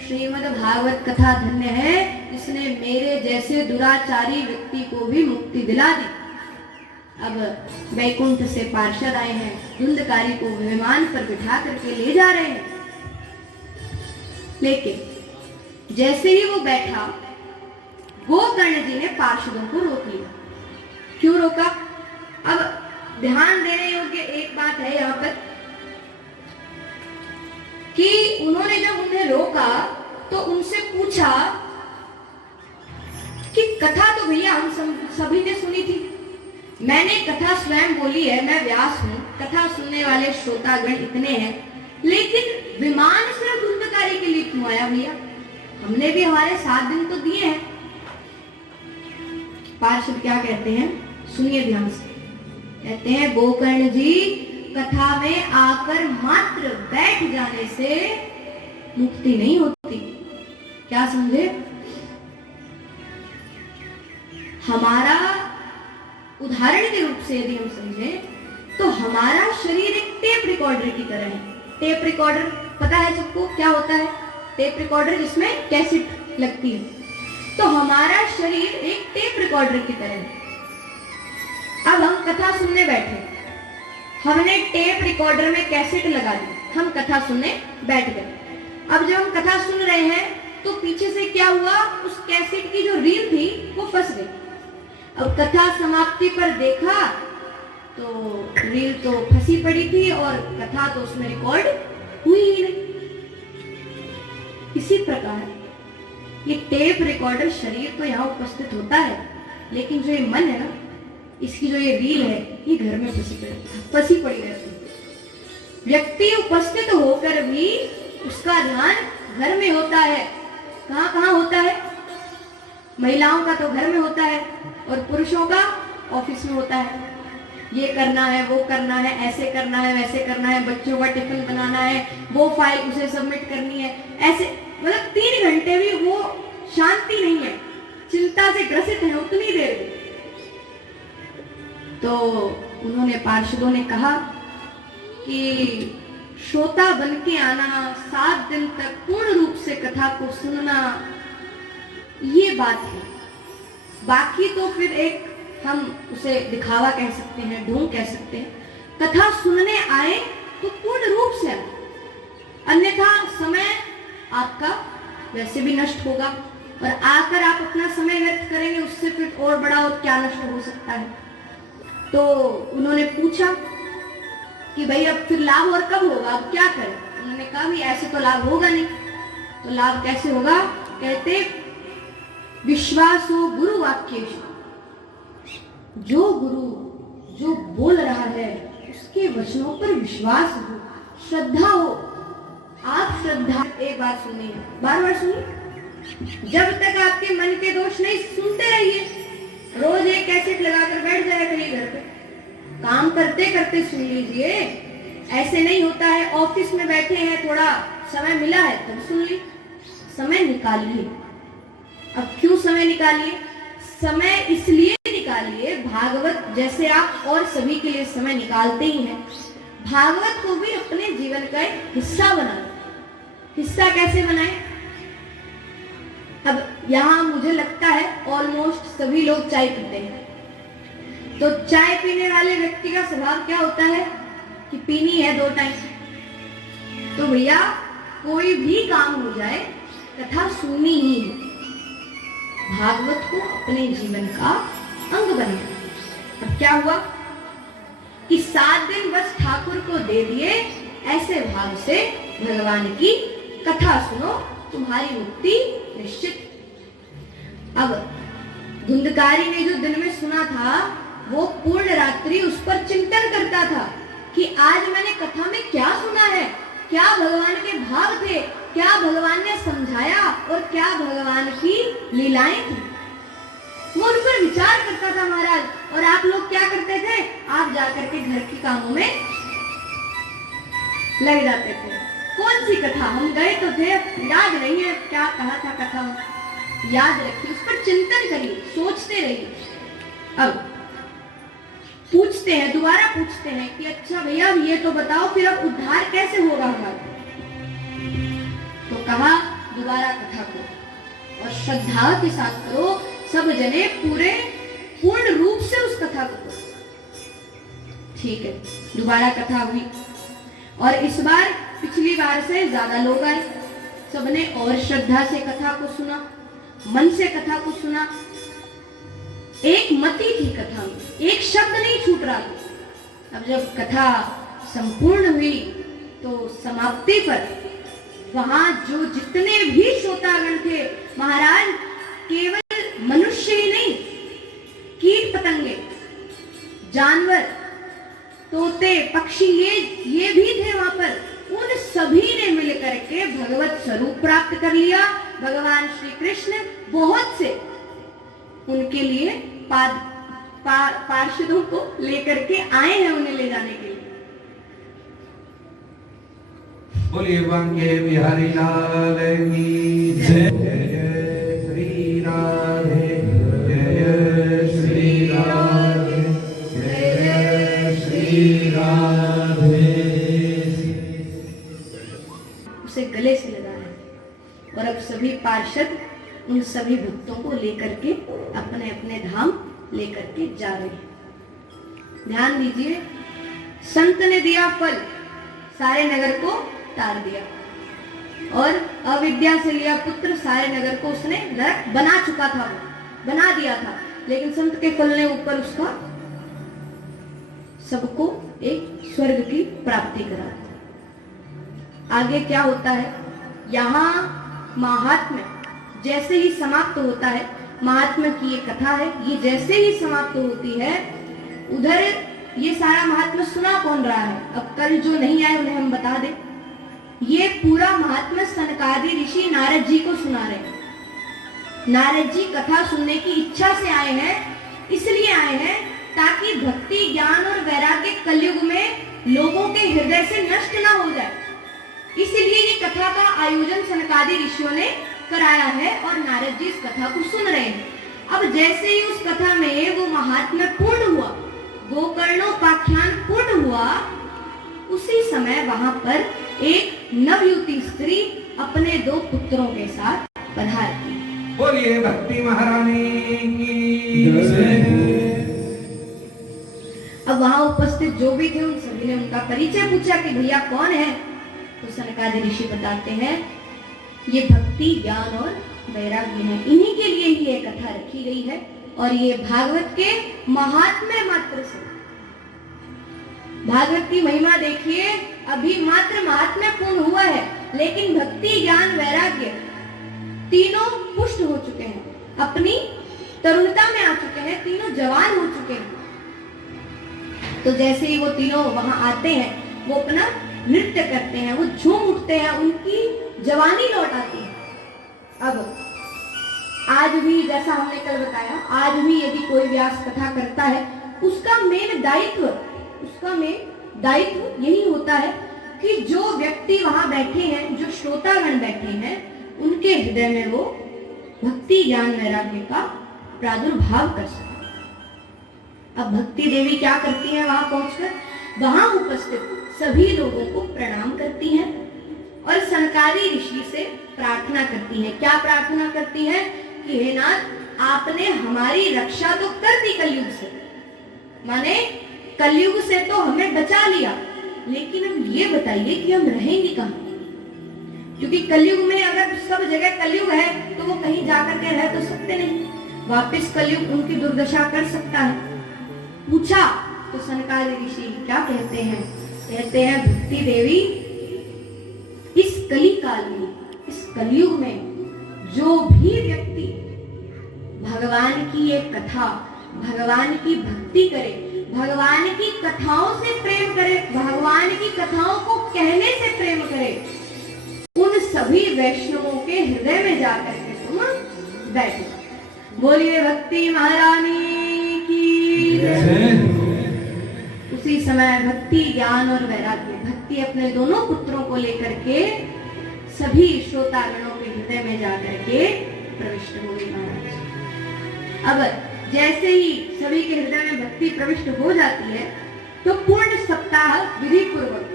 श्रीमद् भागवत कथा धन्य है, इसने मेरे जैसे दुराचारी व्यक्ति को भी मुक्ति दिला दी। अब वैकुंठ से पार्षद आए हैं, धुंधकारी को विमान पर बिठा करके ले जा रहे हैं। लेकिन जैसे ही वो बैठा, गोकर्ण जी ने पार्षदों को रोक लिया। क्यों रोका? अब ध्यान देने योग्य एक बात है यहाँ पर कि उन्होंने जब उन्हें रोका तो उनसे पूछा कि कथा तो भैया हम सभी ने सुनी थी, मैंने कथा स्वयं बोली है, मैं व्यास हूँ, कथा सुनने वाले श्रोतागण इतने हैं, लेकिन विमान सिर्फ धुंधकारी के लिए क्यों आया भैया? हमने भी हमारे 7 दिन तो दिए हैं। पार्षद क्या कहते हैं, सुनिए ध्यान से। कहते हैं गोकर्ण जी, कथा में आकर मात्र बैठ जाने से मुक्ति नहीं होती। क्या समझे? हमारा उदाहरण के रूप से यदि हम समझे तो हमारा शरीर एक टेप रिकॉर्डर की तरह है। टेप रिकॉर्डर पता है सबको क्या होता है? टेप रिकॉर्डर जिसमें कैसेट लगती है। तो हमारा शरीर एक टेप रिकॉर्डर की तरह है। अब हम कथा सुनने बैठे, हमने टेप रिकॉर्डर में कैसेट लगा दी, हम कथा सुनने बैठ गए। अब जब हम कथा सुन रहे हैं तो पीछे से क्या हुआ, उस कैसेट की जो रील थी वो फंस गई। अब कथा समाप्ति पर देखा तो रील तो फंसी पड़ी थी और कथा तो उसमें रिकॉर्ड हुई ही नहीं। इसी प्रकार ये टेप रिकॉर्डर शरीर तो यहाँ उपस्थित होता है, लेकिन जो ये मन है ना, इसकी जो ये रील है, ये घर में फंसी पड़ी रहती है। व्यक्ति उपस्थित होकर भी उसका ध्यान घर में होता है। कहाँ कहाँ होता है? महिलाओं का तो घर में होता है और पुरुषों का ऑफिस में होता है। ये करना है, वो करना है, ऐसे करना है, वैसे करना है, बच्चों का टिफिन बनाना है, वो फाइल उसे सबमिट करनी है, ऐसे मतलब 3 घंटे भी वो शांति नहीं है, चिंता से ग्रसित है उतनी देर। तो उन्होंने पार्षदों ने कहा कि श्रोता बन के आना, 7 दिन तक पूर्ण रूप से कथा को सुनना, ये बात है। बाकी तो फिर एक हम उसे दिखावा कह सकते हैं, ढोंग कह सकते हैं। कथा सुनने आए तो वैसे भी नष्ट होगा, और आकर आप अपना समय व्यर्थ करेंगे, उससे फिर और बड़ा और क्या नष्ट हो सकता है। तो उन्होंने पूछा कि भाई अब फिर लाभ और कब होगा, अब क्या करें। उन्होंने कहा भी ऐसे तो लाभ होगा नहीं। तो लाभ कैसे होगा? कहते विश्वासो गुरु वाक्येषु, जो गुरु जो बोल रहा है उसके वचनों पर विश्वास हो, श्रद्धा हो। आप श्रद्धा, एक बात सुनिए, बार बार सुनिए, जब तक आपके मन के दोष नहीं, सुनते रहिए। रोज एक कैसेट लगाकर बैठ जाए कहीं घर पे, काम करते करते सुन लीजिए। ऐसे नहीं होता है ऑफिस में बैठे हैं, थोड़ा समय मिला है तब सुन ली। समय निकालिए। अब क्यों समय निकालिए? समय इसलिए निकालिए, भागवत जैसे आप और सभी के लिए समय निकालते ही हैं, भागवत को भी अपने जीवन का एक हिस्सा बनाए। हिस्सा कैसे बनाए? अब यहाँ मुझे लगता है ऑलमोस्ट सभी लोग चाय पीते हैं, तो चाय पीने वाले व्यक्ति का स्वभाव क्या होता है कि पीनी है 2 टाइम। तो भैया कोई भी काम हो जाए, कथा सुननी ही है। भागवत को अपने जीवन का अंग बनाए। अब क्या हुआ कि 7 दिन बस ठाकुर को दे दिए, ऐसे भाव से भगवान की कथा सुनो, तुम्हारी मुक्ति निश्चित। अब धुंधकारी ने जो दिन में सुना था, वो पूर्ण रात्रि उस पर चिंतन करता था कि आज मैंने कथा में क्या सुना है, क्या भगवान के भाव थे, क्या भगवान ने समझाया और क्या भगवान की लीलाएं थी। वो उन पर विचार करता था महाराज। और आप लोग क्या करते थे? आप जाकर के घर के कामों में लग जाते थे। कौन सी कथा? हम गए तो थे, याद नहीं है क्या कहा था कथा में। याद रखिए, उस पर चिंतन करिए, सोचते रहिए। अब पूछते हैं, दोबारा पूछते हैं कि अच्छा भैया ये तो बताओ फिर अब उद्धार कैसे होगा हमारा। तो कहा दोबारा कथा को और श्रद्धा के साथ करो, सब जने पूर्ण रूप से उस कथा को करो। ठीक है, दोबारा कथा हुई और इस बार पिछली बार से ज्यादा लोग आए। सबने और श्रद्धा से कथा को सुना, मन से कथा को सुना। एक मति थी कथा में, एक शब्द नहीं छूट रहा था। अब जब कथा संपूर्ण हुई तो समाप्ति पर वहां जो जितने भी श्रोतागण थे, महाराज केवल मनुष्य ही नहीं, कीट पतंगे, जानवर, तोते, पक्षी, ये भी थे वहां पर। उन सभी ने मिलकर के भगवत स्वरूप प्राप्त कर लिया। भगवान श्री कृष्ण बहुत से उनके लिए पार्षदों को लेकर के आए हैं उन्हें ले जाने के लिए। बोलिए वांगे बिहारी लाल की जय। जय श्री राधे, जय श्री राधे, जय श्री राधे। उसे गले से लगा है और अब सभी पार्षद उन सभी भक्तों को लेकर के अपने अपने धाम लेकर के जा रहे हैं। ध्यान दीजिए, संत ने दिया फल, सारे नगर को तार दिया, और अविद्या से लिया पुत्र सारे नगर को उसने नरक बना चुका था, वो बना दिया था। लेकिन संत के फल ने ऊपर उसका सबको एक स्वर्ग की प्राप्ति करा दी। आगे क्या होता है? यहाँ महात्म्य जैसे ही समाप्त होता है, महात्म्य की ये कथा है, ये जैसे ही समाप्त होती है, उधर ये सारा महात्म्य सुना कौन रहा है? अब कल जो नहीं आए उन्हें हम बता दें। ये पूरा महात्म्य सनकादि ऋषि नारद जी को सुना रहे हैं। नारद जी कथा सुनने की इच्छा से आए हैं, इसलिए आए हैं ताकि भक्ति, ज्ञान और वैराग्य कलयुग में लोगों के हृदय से नष्ट ना हो जाए। इसलिए ये कथा का आयोजन सनकादि ऋषियों ने कराया है और नारद जी इस कथा को सुन रहे हैं। अब जैसे ही उस कथा में वो महात्म्य पूर्ण हुआ, गोकर्णोपाख्यान पूर्ण हुआ, उसी समय वहां पर एक नवयुवती स्त्री अपने 2 पुत्रों के साथ पधारती। बोलिए भक्ति महारानी की जय। अब वहां उपस्थित जो भी थे उन सभी ने उनका परिचय पूछा कि भैया कौन है? तो सनकादि ऋषि बताते हैं ये भक्ति, ज्ञान और वैराग्य है। इन्हीं के लिए ही ये कथा रखी गई है और ये भागवत के महात्म्य मात्र से, भागवत की महिमा देखिए, अभी मात्र महात्म्य पूर्ण हुआ है, लेकिन भक्ति, ज्ञान, वैराग्य तीनों पुष्ट हो चुके हैं, अपनी तरुणता में आ चुके हैं, तीनों जवान हो चुके हैं। तो जैसे ही वो तीनों वहां आते हैं, वो अपना नृत्य करते हैं, वो झूम उठते हैं, उनकी जवानी लौट आती है। अब आज भी, जैसा हमने कल बताया, आज भी यदि कोई व्यास कथा करता है, उसका मेन दायित्व यही होता है कि जो व्यक्ति वहां बैठे हैं, जो श्रोतागण बैठे हैं, उनके हृदय में वो भक्ति, ज्ञान, वैराग्य का प्रादुर्भाव कर सके। अब भक्ति देवी क्या करती हैं? वहां पहुंचकर वहां उपस्थित सभी लोगों को प्रणाम करती हैं और सनकादि ऋषि से प्रार्थना करती हैं। क्या प्रार्थना करती हैं? कि हे नाथ, आपने हमारी रक्षा तो कर दी कलयुग से, माने कलयुग से तो हमें बचा लिया, लेकिन अब ये बताइए कि हम रहेंगे कहां? क्योंकि कलयुग में अगर सब जगह कलयुग है तो वो कहीं जाकर के रह तो सकते नहीं, वापस कलयुग उनकी दुर्दशा कर सकता है। पूछा तो सनकादि ऋषि क्या कहते हैं? कहते हैं, भक्ति देवी, इस कली काल में, इस कलयुग में जो भी व्यक्ति भगवान की एक कथा, भगवान की भक्ति करे, भगवान की कथाओं से प्रेम करे, भगवान की कथाओं को कहने से प्रेम करे, उन सभी वैष्णवों के हृदय में जाकर के तुम बैठो। बोलिए भक्ति महारानी की जय। उसी समय भक्ति, ज्ञान और वैराग्य, भक्ति अपने दोनों पुत्रों को लेकर के सभी श्रोतागणों के हृदय में जाकर के प्रविष्ट हो गई महाराज। अब जैसे ही सभी के हृदय में भक्ति प्रविष्ट हो जाती है, तो पूर्ण सप्ताह विधि पूर्वक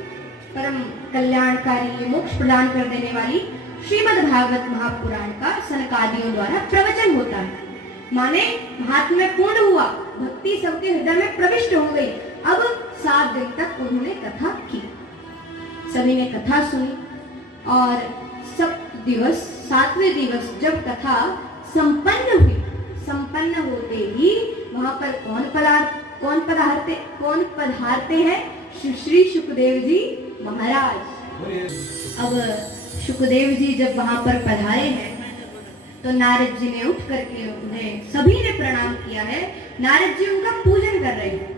परम कल्याणकारी, मोक्ष प्रदान कर देने वाली श्रीमद् भागवत महापुराण का सनकादियों द्वारा प्रवचन होता है। माने महात्म्य पूर्ण हुआ, भक्ति सबके हृदय में प्रविष्ट हो गई। अब 7 दिन तक उन्होंने कथा की, सभी ने कथा सुनी और सातवें दिवस जब कथा संपन्न हुई, संपन्न होते ही वहां पर कौन पधारते हैं? श्री सुखदेव जी महाराज। अब सुखदेव जी जब वहां पर पधारे हैं तो नारद जी ने उठ करके उन्हें सभी ने प्रणाम किया है। नारद जी उनका पूजन कर रहे हैं।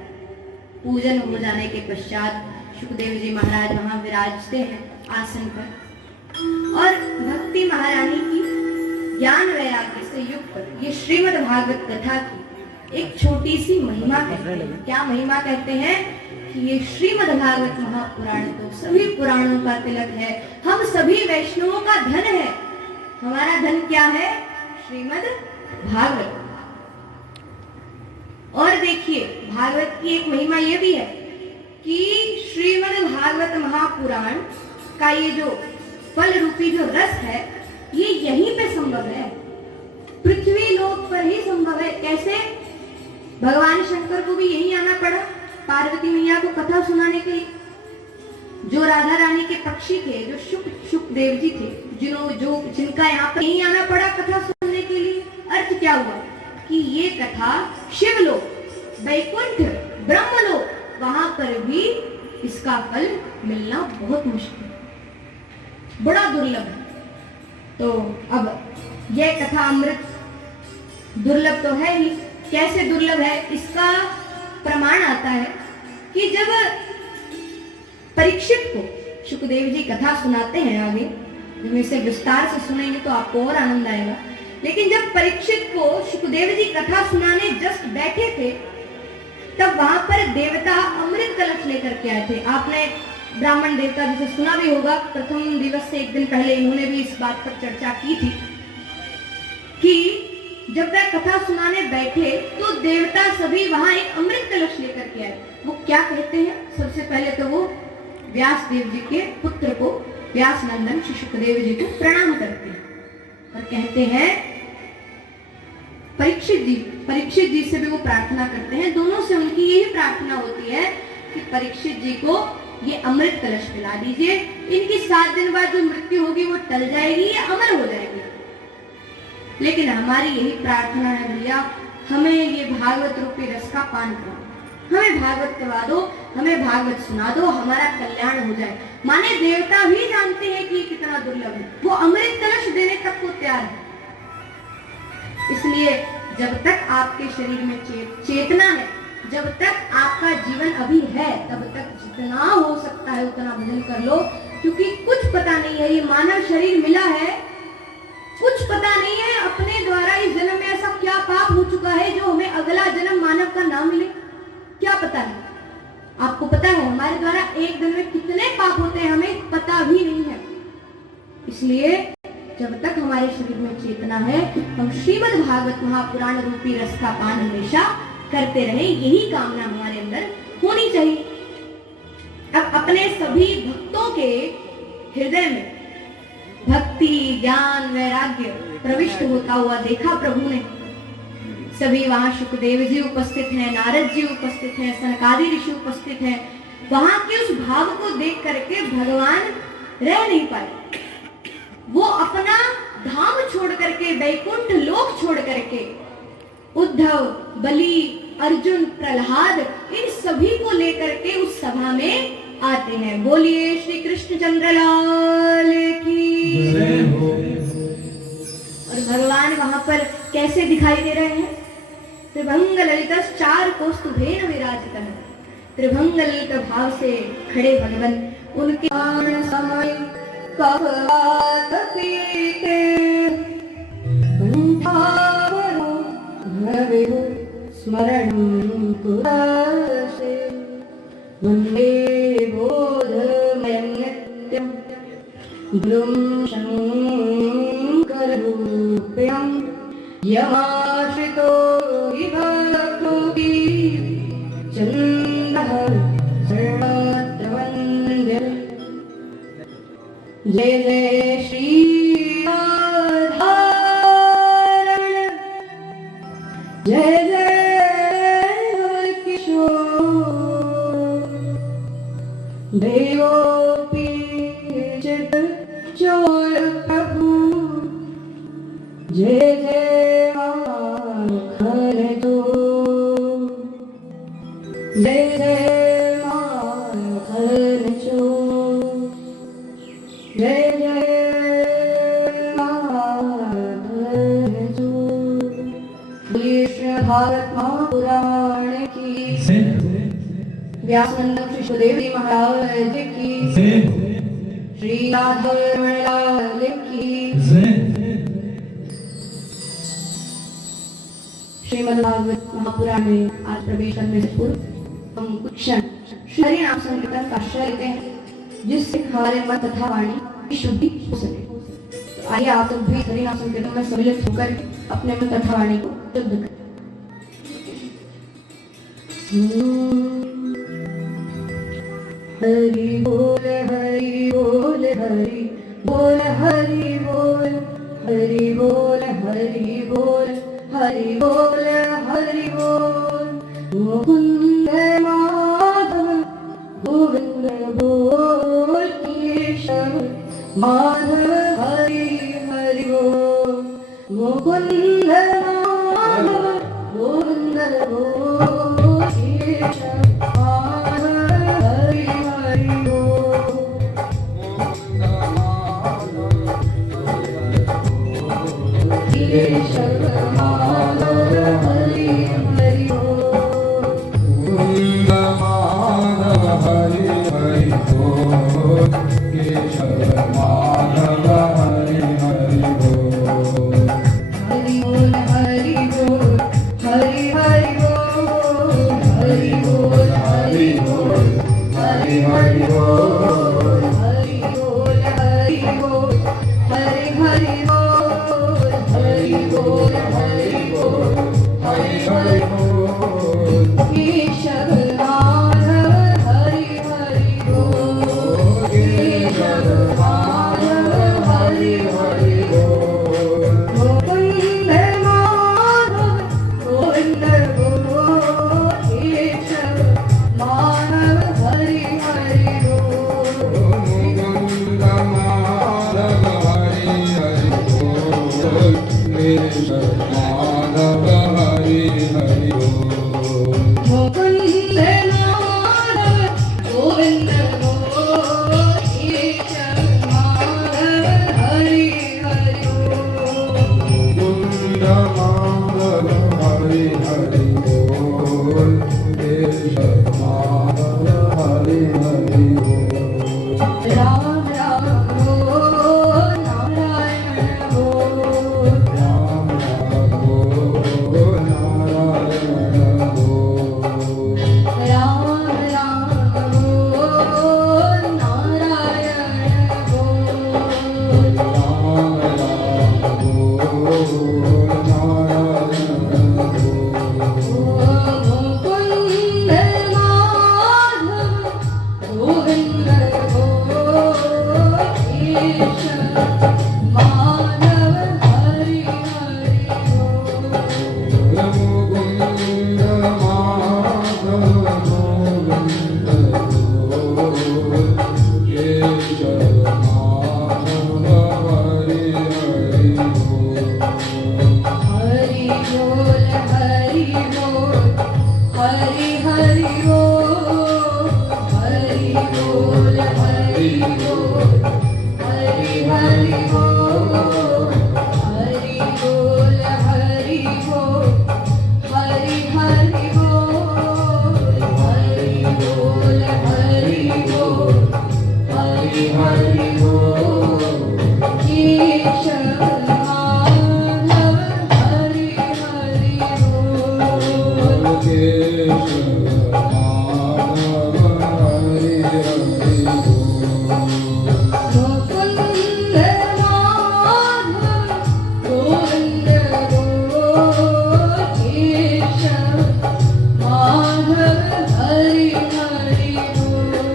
पूजन हो जाने के पश्चात सुखदेव जी महाराज वहां विराजते हैं आसन पर और भक्ति महारानी की ज्ञान वैराग्य से युक्त ये श्रीमद् भागवत कथा की एक छोटी सी महिमा कहते हैं। क्या महिमा कहते हैं? कि ये श्रीमद् भागवत महापुराण तो सभी पुराणों का तिलक है, हम सभी वैष्णवों का धन है। हमारा धन क्या है? श्रीमद् भागवत। और देखिए, भागवत की एक महिमा ये भी है कि श्रीमद् भागवत महापुराण का ये जो फल रूपी जो रस है, ये यहीं पे संभव है, पृथ्वी लोक पर ही संभव है। कैसे? भगवान शंकर को भी यहीं आना पड़ा पार्वती मैया को कथा सुनाने के लिए। जो राधा रानी के पक्षी थे, जो सुखदेव जी थे, जिनका यहाँ पर यहीं आना पड़ा कथा सुनने के लिए। अर्थ क्या हुआ? कि ये कथा शिवलोक, वैकुंठ, ब्रह्मलोक, वहां पर भी इसका फल मिलना बहुत मुश्किल, बड़ा दुर्लभ है। तो अब यह कथा अमृत दुर्लभ तो है ही। कैसे दुर्लभ है? इसका प्रमाण आता है कि जब परीक्षित को सुखदेव जी कथा सुनाते हैं, आगे जब इसे विस्तार से सुनेंगे तो आपको और आनंद आएगा, लेकिन जब परीक्षित को सुखदेव जी कथा सुनाने जस्ट बैठे थे, तब वहां पर देवता अमृत कलश लेकर के आए थे। आपने ब्राह्मण देवता जिसे सुना भी होगा, प्रथम दिवस से एक दिन पहले इन्होंने भी इस बात पर चर्चा की थी कि जब वह कथा सुनाने बैठे तो देवता सभी वहां एक अमृत कलश लेकर के आए। वो क्या कहते हैं? सबसे पहले तो वो व्यास देव जी के पुत्र को, व्यास नंदन श्री सुखदेव जी को प्रणाम करते हैं और कहते हैं परीक्षित जी से भी वो प्रार्थना करते हैं। दोनों से उनकी यही प्रार्थना होती है कि परीक्षित जी को ये अमृत कलश पिला दीजिए। इनकी 7 दिन बाद जो मृत्यु होगी वो टल जाएगी, ये अमर हो जाएगी। लेकिन हमारी यही प्रार्थना है भैया, हमें ये भागवत रूपी रस का पान करो, हमें भागवत करवा दो, हमें भागवत सुना दो, हमारा कल्याण हो जाए। माने देवता भी जानते हैं कि ये कितना दुर्लभ है, वो अमृत कलश देने तक को तैयार है। इसलिए जब तक आपके शरीर में चेतना है, जब तक आपका जीवन अभी है, तब तक जितना हो सकता है उतना भजन कर लो, क्योंकि कुछ पता नहीं है, ये मानव शरीर मिला है, कुछ पता नहीं है अपने द्वारा इस जन्म में ऐसा क्या पाप हो चुका है जो हमें अगला जन्म मानव का ना मिले, क्या पता है। आपको पता है हमारे द्वारा एक दिन में कितने पाप होते हैं, हमें पता भी नहीं है। इसलिए जब तक हमारे शरीर में चेतना है, हम श्रीमद् भागवत महापुराण रूपी रस का पान हमेशा करते रहे, यही कामना हमारे अंदर होनी चाहिए। अब अपने सभी भक्तों के हृदय में भक्ति, ज्ञान, वैराग्य प्रविष्ट होता हुआ देखा प्रभु ने। सभी वहां सुखदेव जी उपस्थित हैं, नारद जी उपस्थित हैं, सनकादि ऋषि उपस्थित हैं। वहां के उस भाव को देख करके भगवान रह नहीं पाए। वो अपना धाम छोड़ करके, वैकुंठ लोक छोड़ करके, उद्धव, बलि, अर्जुन, प्रहलाद, इन सभी को लेकर के उस सभा में आते हैं। बोलिए श्री कृष्ण चंद्र लाल की जय हो। और भगवान वहां पर कैसे दिखाई दे रहे हैं? त्रिभंग ललित 4 कौस्तुभेन विराजितः। त्रिभंग ललित भाव से खड़े भगवान, उनके समय कपवात पीते स्मरणं कुरुते वन्दे बोधमयं नित्यं गुरुं शङ्कररूपिणं यमाश्रितो विभक्ति चन्द्रः सर्वत्र वन्द्य। जय जय श्री राधारमण, जय जय देवोपी चित चोर प्रभु, जय जय माखन चोर, जय जय माखन चोर, जय जय माखन चोर। श्रीमद् भागवत महापुराण की, व्यासनंदन श्री सुखदेव जी महाराज की, श्री राधारमण लाल की। श्रीमद् भागवत महापुराण में आज प्रवेश करने से पूर्व हम कुछ क्षण हरि नाम संकीर्तन का आश्रय लेते हैं, जिससे हमारे मन तथा वाणी की शुद्धि हो सके। तो आइए आप लोग भी हरि नाम संकीर्तन में सम्मिलित होकर अपने मन तथा वाणी को शुद्ध करें। हरि बोल हरि बोल हरि बोल हरि बोल, हरि बोल हरि बोल हरि बोल हरि बोल। मुकुंद माधव गोविंद बोल, केशव माधव हरि हरि बोल। मुकुंद माधव गोविंद बोल, केशव हरि हरि बोल, हरि बोल केशव माधव हरि हरि बोल मुकुंद माधव गोविंद बोल केशव माधव हरि हरि बोल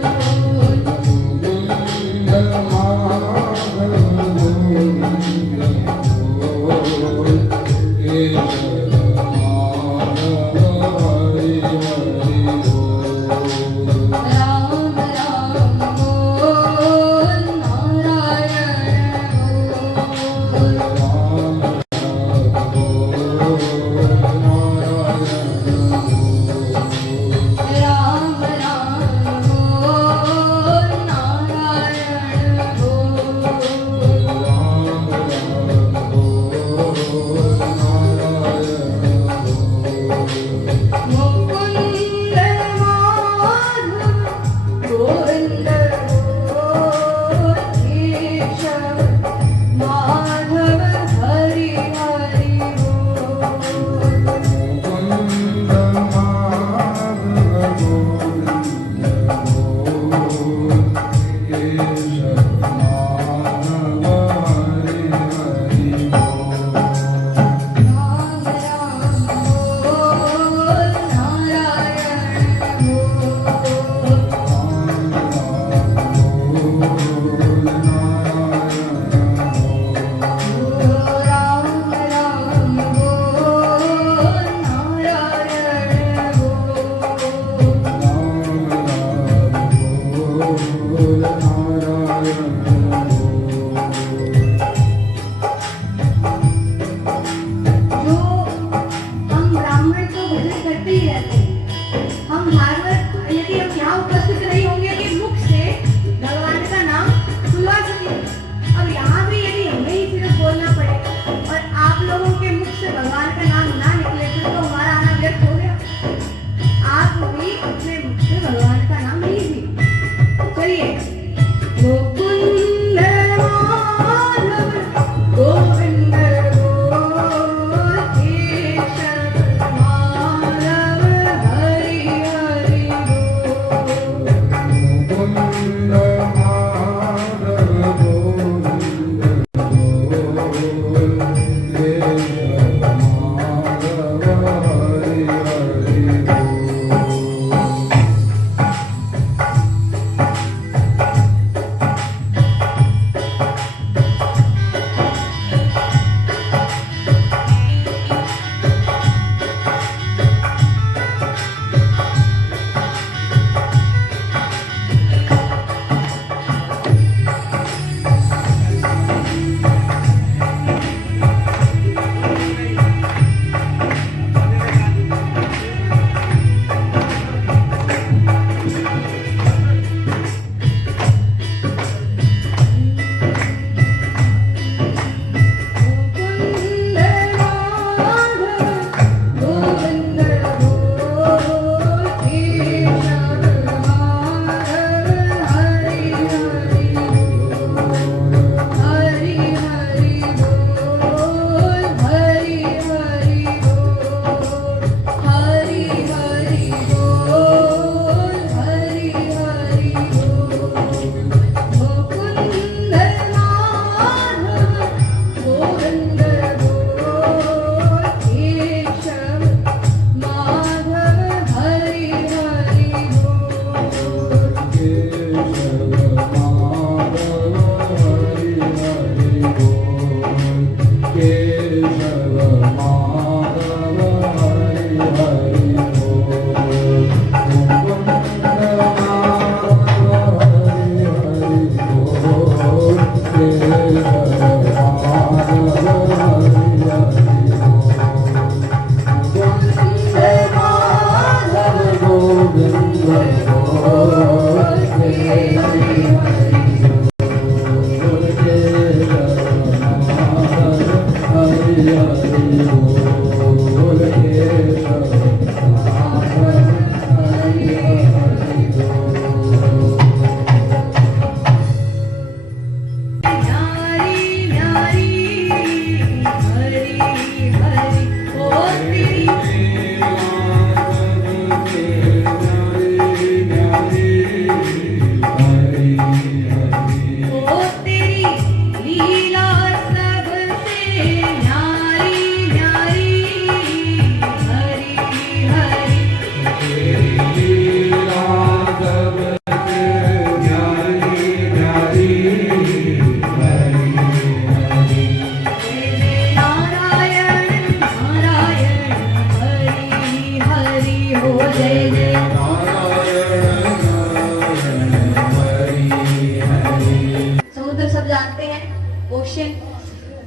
ओशन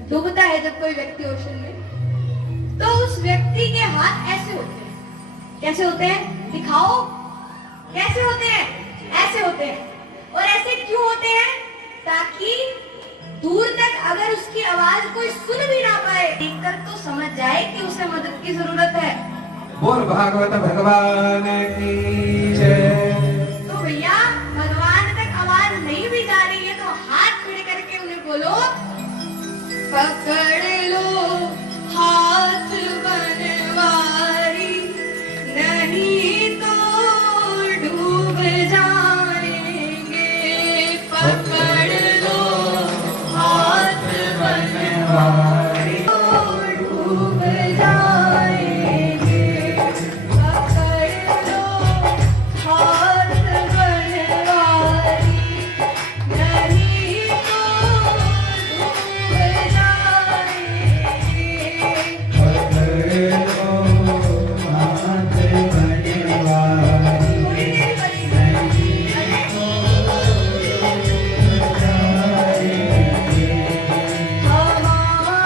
डूबता है जब कोई व्यक्ति ओशन में, तो उस व्यक्ति के हाथ ऐसे होते हैं। कैसे होते हैं? दिखाओ। कैसे होते हैं? ऐसे होते हैं। और ऐसे क्यों होते हैं? ताकि दूर तक अगर उसकी आवाज कोई सुन भी ना पाए, देखकर तो समझ जाए कि उसे मदद की जरूरत है। बोल भागवत भगवान की जय। तो भैया भगवान तक आवाज नहीं भी जा रही है तो हाथ खड़े करके उन्हें बोलो, पकड़ लो हाथ बनवारी, नहीं तो डूब जाएंगे। पकड़ लो हाथ बनवारी, डूब जाएंगे। पकड़ लो हाथ बनवारी, नहीं तो डूब जाएंगे। हमारे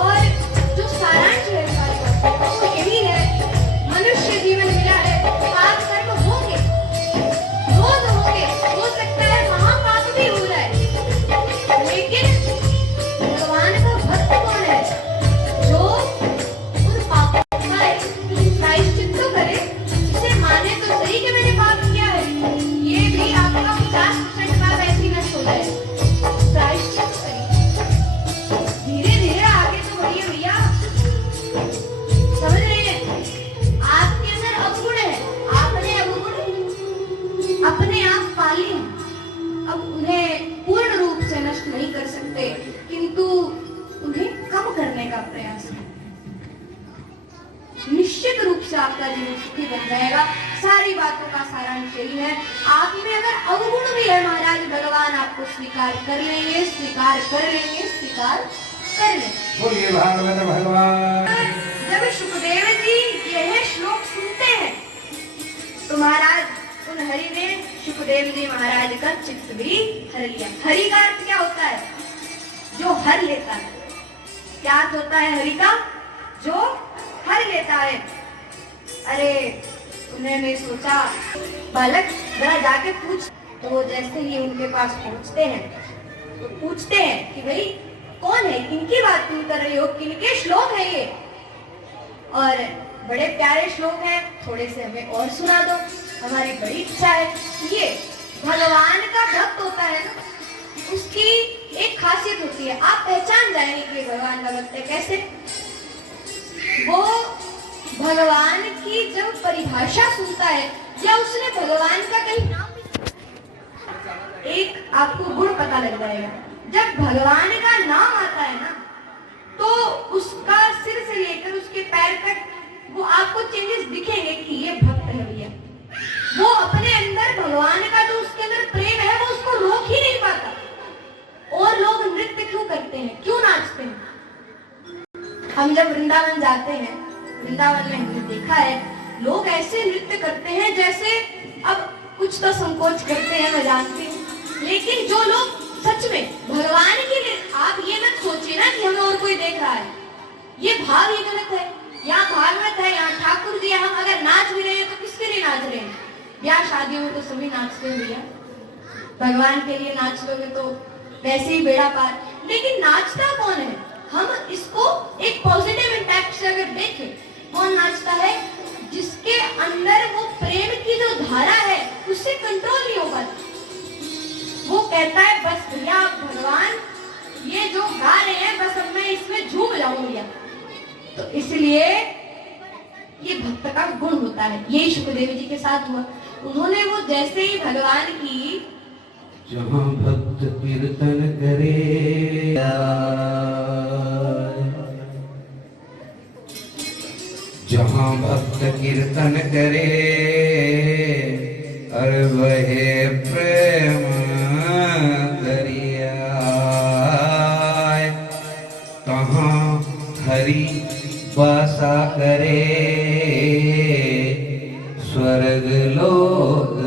और जो सारांश है सारी बात का, वो यही है, मनुष्य जीवन मिला है, पाप कर्म होंगे, रोज होंगे, हो सकता है महापाप भी हो जाए, लेकिन भगवान का भक्त कौन है जो उन पापों का प्रायश्चित तो करे, उसे माने तो सही कि मैंने पाप किया है, ये भी आपका 50% पाप ऐसे ही नष्ट हो जाए। प्रायश्चित करिए, धीरे धीरे आगे तो बढ़िए भैया, समझ रहे हैं? आपके अंदर अवगुण है, आपने अवगुण अपने आप पाले हैं, अब उन्हें पूर्ण रूप से नष्ट नहीं कर सकते, किंतु उन्हें कम करने का प्रयास है। निश्चित रूप से आपका जीवन सुखी बन जाएगा। सारी बातों का सारांश यही है, आप में अगर अवगुण भी है महाराज, भगवान आपको स्वीकार कर लेंगे, स्वीकार कर लेंगे, स्वीकार कर लेंगे। बोलिए भागवत भगवान। जब सुखदेव जी यह श्लोक सुनते हैं तो महाराज उन हरि ने सुखदेव जी महाराज का चित्त भी हर लिया। हरि का अर्थ क्या होता है? जो हर लेता है। क्या अर्थ होता है हरि का? जो हर लेता है। अरे उन्होंने सोचा बालक जरा जाके पूछ, तो जैसे ही उनके पास पहुंचते हैं तो पूछते हैं कि भाई कौन है, किनकी बात तुम कर रही हो, किनके श्लोक है ये? और बड़े प्यारे श्लोक हैं, थोड़े से हमें और सुना दो, हमारी बड़ी इच्छा है। ये भगवान का भक्त होता है ना, उसकी एक खासियत होती है, आप पहचान जाएंगे कि भगवान का भक्त है। कैसे? वो भगवान की जब परिभाषा सुनता है या उसने भगवान का कहीं नाम, एक आपको गुण पता लग जाएगा। जब भगवान का नाम आता है ना, तो उसका सिर से लेकर उसके पैर तक वो आपको चेंजेस दिखेंगे कि ये भक्त है भैया। वो अपने अंदर भगवान का जो उसके अंदर प्रेम है वो उसको रोक ही नहीं पाता। और लोग नृत्य क्यों करते हैं, क्यों नाचते हैं? हम जब वृंदावन जाते हैं, वृंदावन में हमने देखा है लोग ऐसे नृत्य करते हैं जैसे, अब कुछ तो संकोच करते हैं मैं जानती हूँ, लेकिन जो लोग सच में भगवान के लिए, आप ये मत सोचिए ना कि हमें और कोई देख रहा है, ये भाव ही गलत है। यहाँ भागवत है, यहाँ ठाकुर जी, हम अगर नाच भी रहे हैं तो किसके लिए नाच रहे हैं? ब्याह शादियों में तो सभी नाचते हैं भैया, भगवान के लिए नाच लोगे तो वैसे ही बेड़ा पार। लेकिन नाचता कौन है? हम इसको एक पॉजिटिव इंपैक्ट से अगर देखें, कौन नाचता है? जिसके अंदर वो प्रेम की जो धारा है उससे कंट्रोल नहीं हो पाती। वो कहता है बस भैया भगवान ये जो गा रहे हैं बस अब मैं इसमें झूम जाऊं भैया। तो इसलिए ये भक्त का गुण होता है। यही सुखदेव जी के साथ हुआ। उन्होंने वो जैसे ही भगवान की, जहाँ भक्त कीर्तन करे, जहाँ भक्त कीर्तन करे, अरे वहे प्रेम दरिया, कहाँ हरि वासा करे, स्वर्ग लोक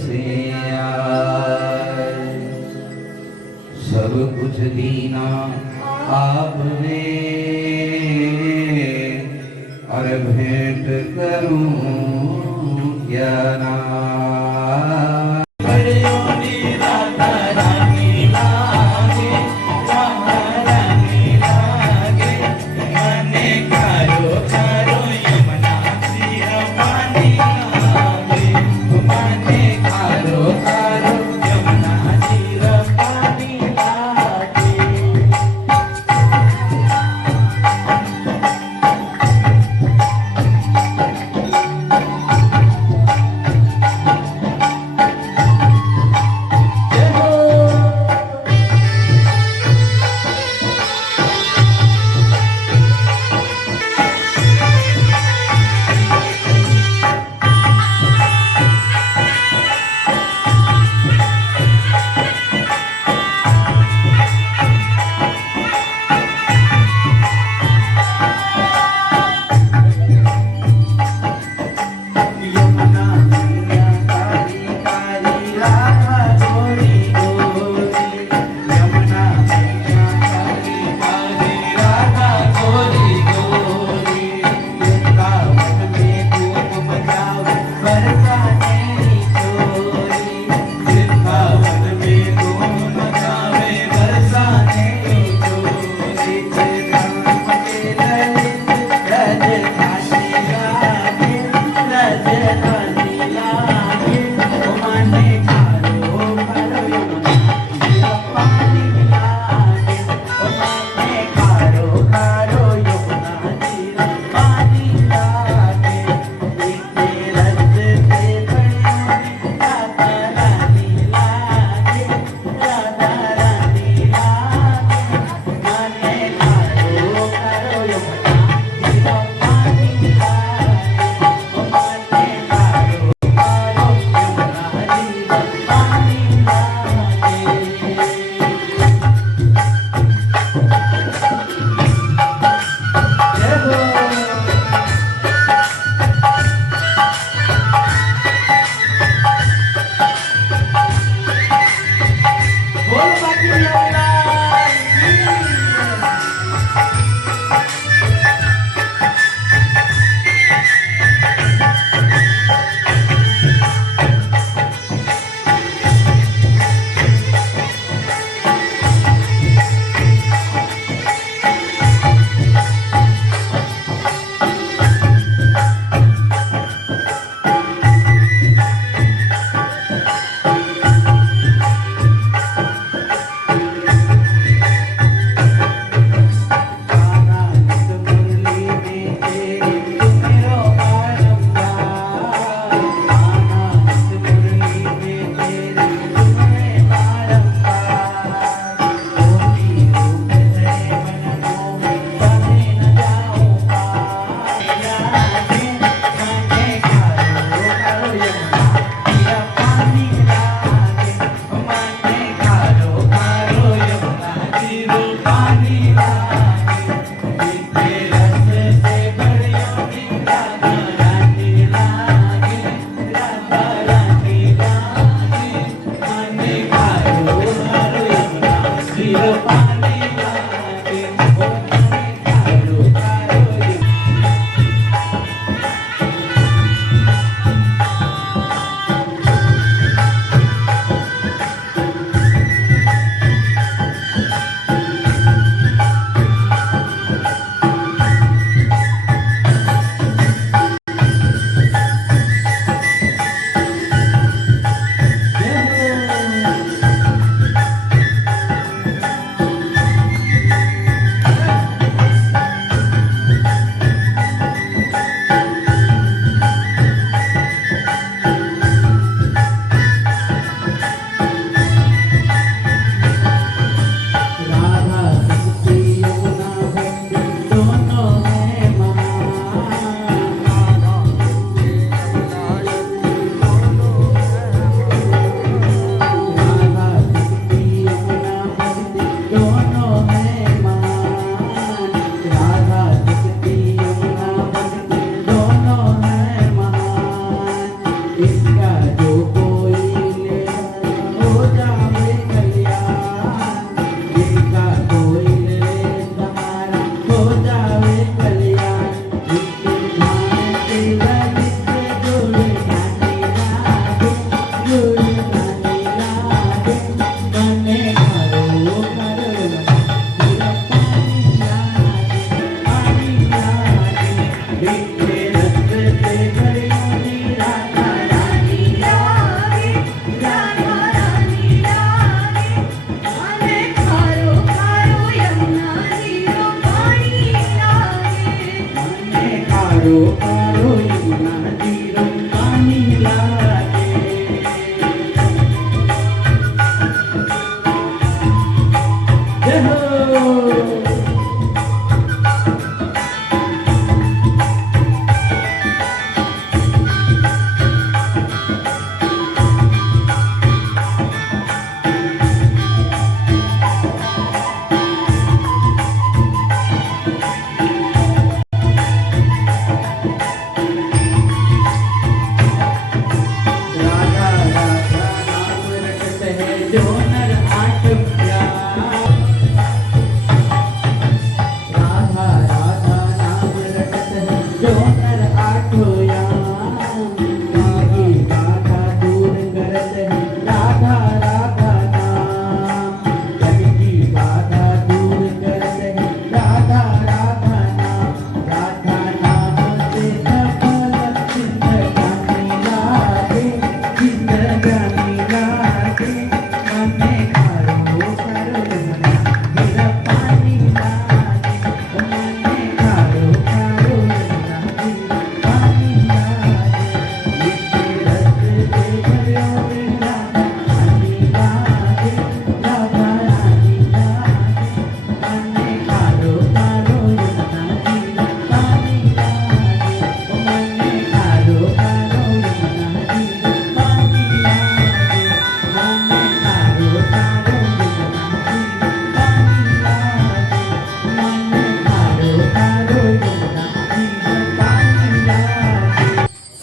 से आए। सब कुछ दीना आपने, और भेंट करूं क्या ना।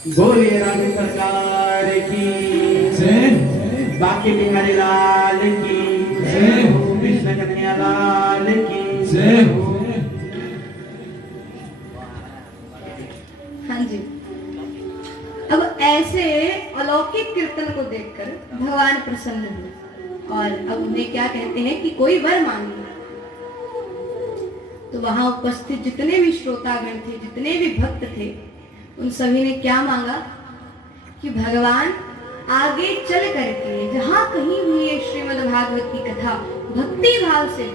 बोलिए राज्य सरकार की जय, बाकी बिहारी लाल की जय, कृष्ण कन्हैया लाल की जय। हाँ जी, अब ऐसे अलौकिक कीर्तन को देखकर भगवान प्रसन्न हुए और अब उन्हें क्या कहते हैं कि कोई वर मांगे। तो वहां उपस्थित जितने भी श्रोतागण थे, जितने भी भक्त थे, उन सभी ने क्या मांगा कि भगवान आगे चल करके जहां कहीं भी ये श्रीमद् भागवत की कथा भक्ति भाव से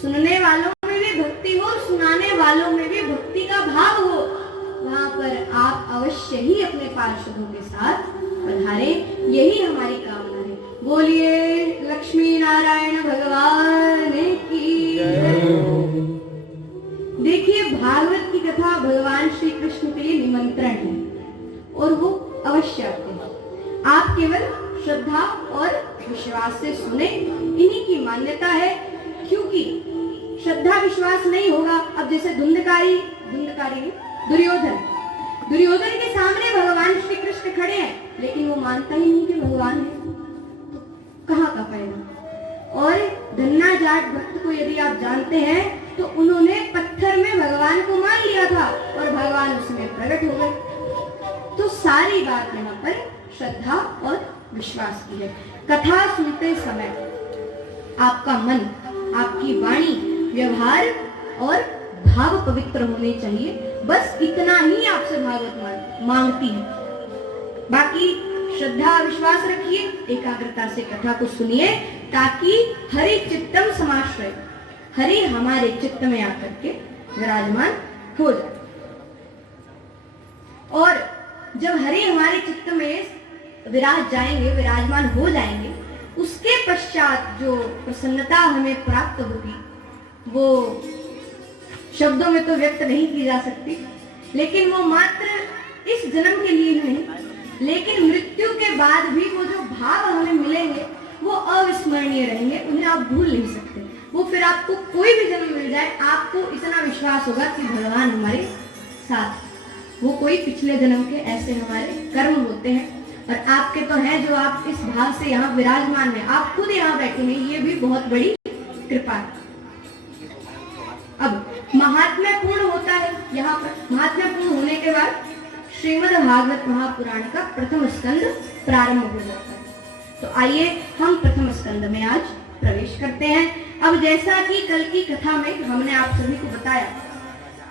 सुनने वालों में भी भक्ति हो, सुनाने वालों में भी भक्ति का भाव हो, वहां पर आप अवश्य ही अपने पार्षदों के साथ पधारे। यही हमारी कामना है। बोलिए लक्ष्मी नारायण भगवान की जय। देखिए, भागवत की कथा भगवान श्री कृष्ण के लिए निमंत्रण है और वो अवश्य आते हैं। आप केवल श्रद्धा और विश्वास से सुने, इन्हीं की मान्यता है। क्योंकि श्रद्धा विश्वास नहीं होगा, अब जैसे दुर्योधन के सामने भगवान श्री कृष्ण खड़े हैं, लेकिन वो मानता ही नहीं कि भगवान है, तो कहाँ का पाएगा। और धन्ना जाट भक्त को यदि आप जानते हैं तो उन्होंने पत्थर में भगवान को मान लिया था और भगवान उसमें प्रकट हो गए। तो सारी बात यहाँ पर श्रद्धा और विश्वास की है। कथा सुनते समय आपका मन, आपकी वाणी, व्यवहार और भाव पवित्र होने चाहिए। बस इतना ही आपसे भागवत मांगती है। बाकी श्रद्धा विश्वास रखिए, एकाग्रता से कथा को सुनिए ताकि हरि चित्तम समाश्रय, हरि हमारे चित्त में आकर के विराजमान हो जाए। और जब हरि हमारे चित्त में विराजमान हो जाएंगे, उसके पश्चात जो प्रसन्नता हमें प्राप्त होगी वो शब्दों में तो व्यक्त नहीं की जा सकती, लेकिन वो मात्र इस जन्म के लिए नहीं, लेकिन मृत्यु के बाद भी वो जो भाव हमें मिलेंगे वो अविस्मरणीय रहेंगे, उन्हें आप भूल नहीं सकते। वो फिर आपको कोई भी जन्म मिल जाए, आपको इतना विश्वास होगा कि भगवान हमारे साथ, वो कोई पिछले जन्म के ऐसे हमारे कर्म होते हैं और आपके तो हैं जो आप इस भाव से यहाँ विराजमान हैं, आप खुद यहाँ बैठे हैं, ये भी बहुत बड़ी कृपा है। अब महात्म्य पूर्ण होता है, यहाँ पर महात्म्य पूर्ण होने के बाद श्रीमद् भागवत महापुराण का प्रथम स्कंद प्रारंभ हो जाता है। तो आइए हम प्रथम स्कंद में आज प्रवेश करते हैं। अब जैसा कि कल की कथा में हमने आप सभी को बताया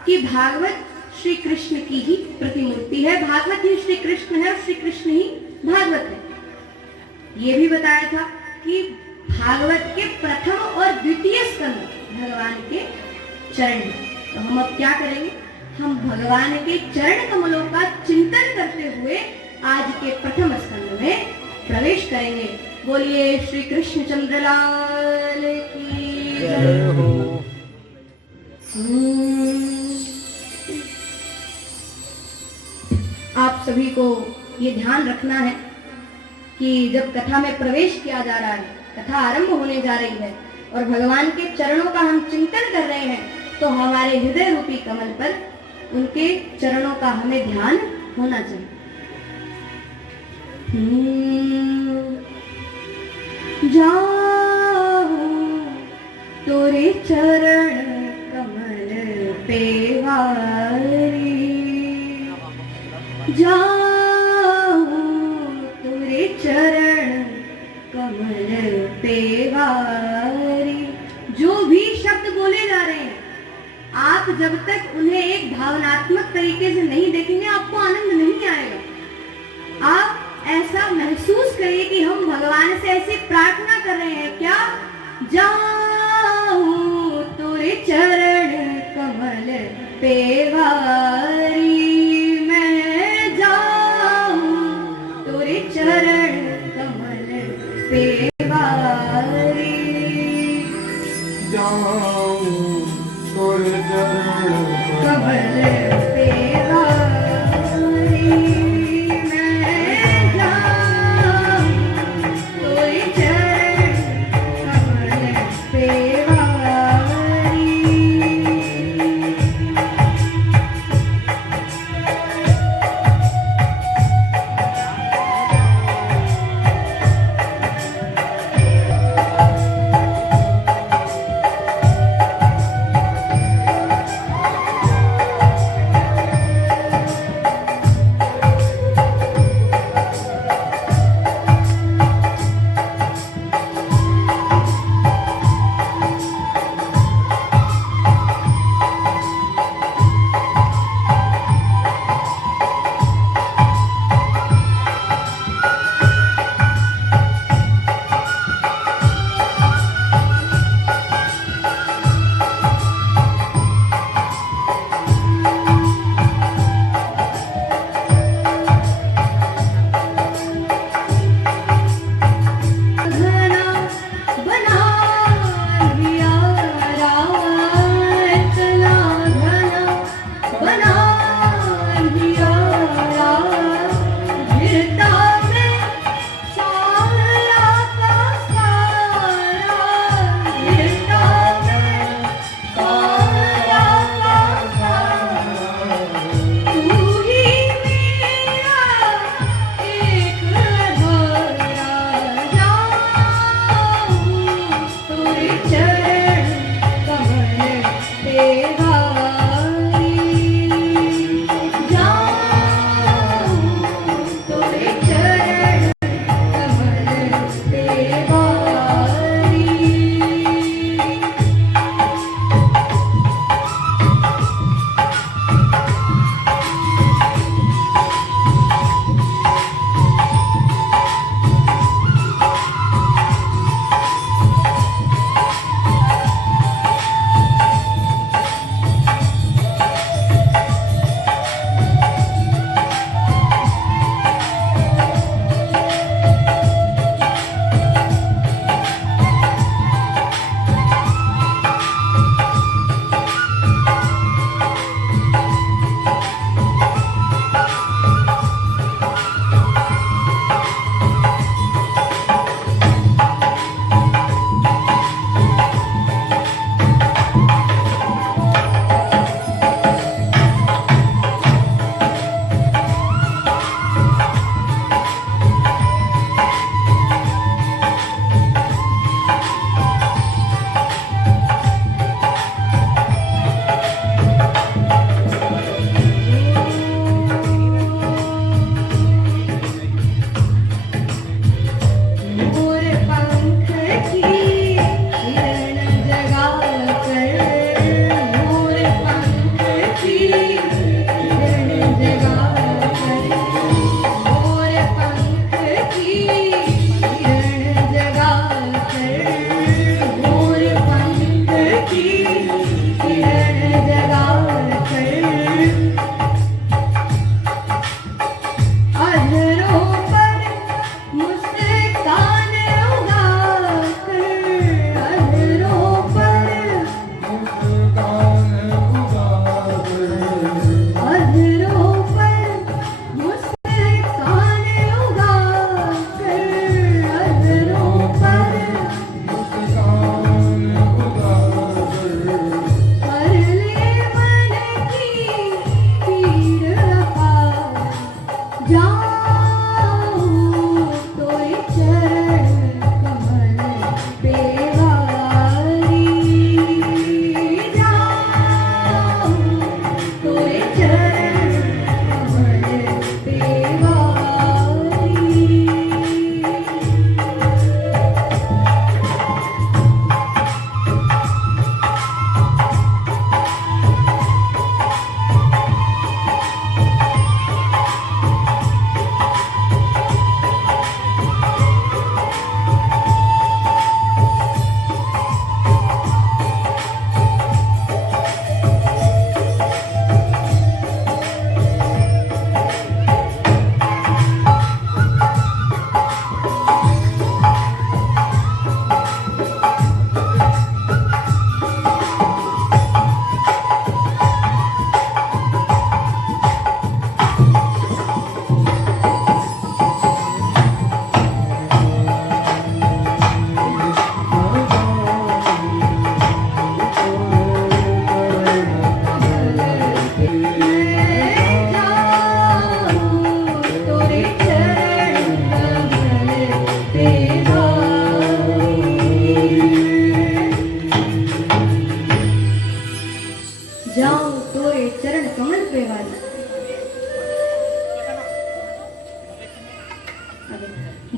कि भागवत श्री कृष्ण की ही प्रतिमूर्ति है, भागवत ही श्री कृष्ण है और श्री कृष्ण ही भागवत है। ये भी बताया था कि भागवत के प्रथम और द्वितीय स्कंद भगवान के चरण है। तो हम अब क्या करेंगे, हम भगवान के चरण कमलों का चिंतन करते हुए आज के प्रथम स्कंद में प्रवेश करेंगे। बोलिए श्री कृष्ण चंद्र लाल की जय हो। आप सभी को ये ध्यान रखना है कि जब कथा में प्रवेश किया जा रहा है, कथा आरंभ होने जा रही है और भगवान के चरणों का हम चिंतन कर रहे हैं, तो हमारे हृदय रूपी कमल पर उनके चरणों का हमें ध्यान होना चाहिए। जाओ तोरे चरण कमल पे वारी, जाओ तोरे चरण कमल पे वारी। जो भी शब्द बोले जा रहे हैं, आप जब तक उन्हें एक भावनात्मक तरीके से नहीं देखेंगे आपको आनंद नहीं आएगा। आप ऐसा महसूस करिए कि हम भगवान से ऐसी प्रार्थना कर रहे हैं, क्या जाऊं तोरे चरण कमल पे वारी, मैं जाऊं तोरे चरण कमल पे वारी, जाऊं तोरे चरण कमल पे वारी, मैं जाऊं तोरे चरण कमल पे वारी।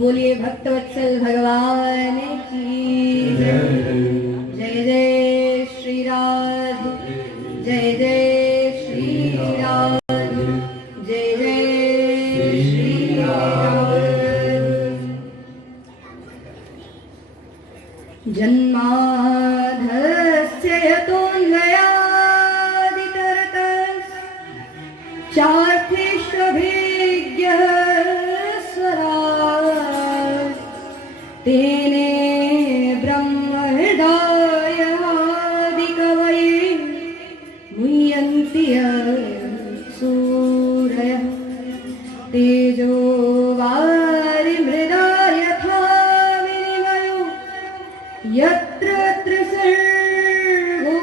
बोलिए भक्तवत्सल भगवान की जय जय श्री राधे जय जय श्री राधे जय जय श्री राधे। जन्माधस्य यतोऽन्वयादितरतः चार्थेष्वभिज्ञः स्वराट् तेने ब्रह्महृदायादिकवये मुह्यन्ति सूरयः तेजो वारिमृदा यथा विनिमयो यत्र त्रिसर्गो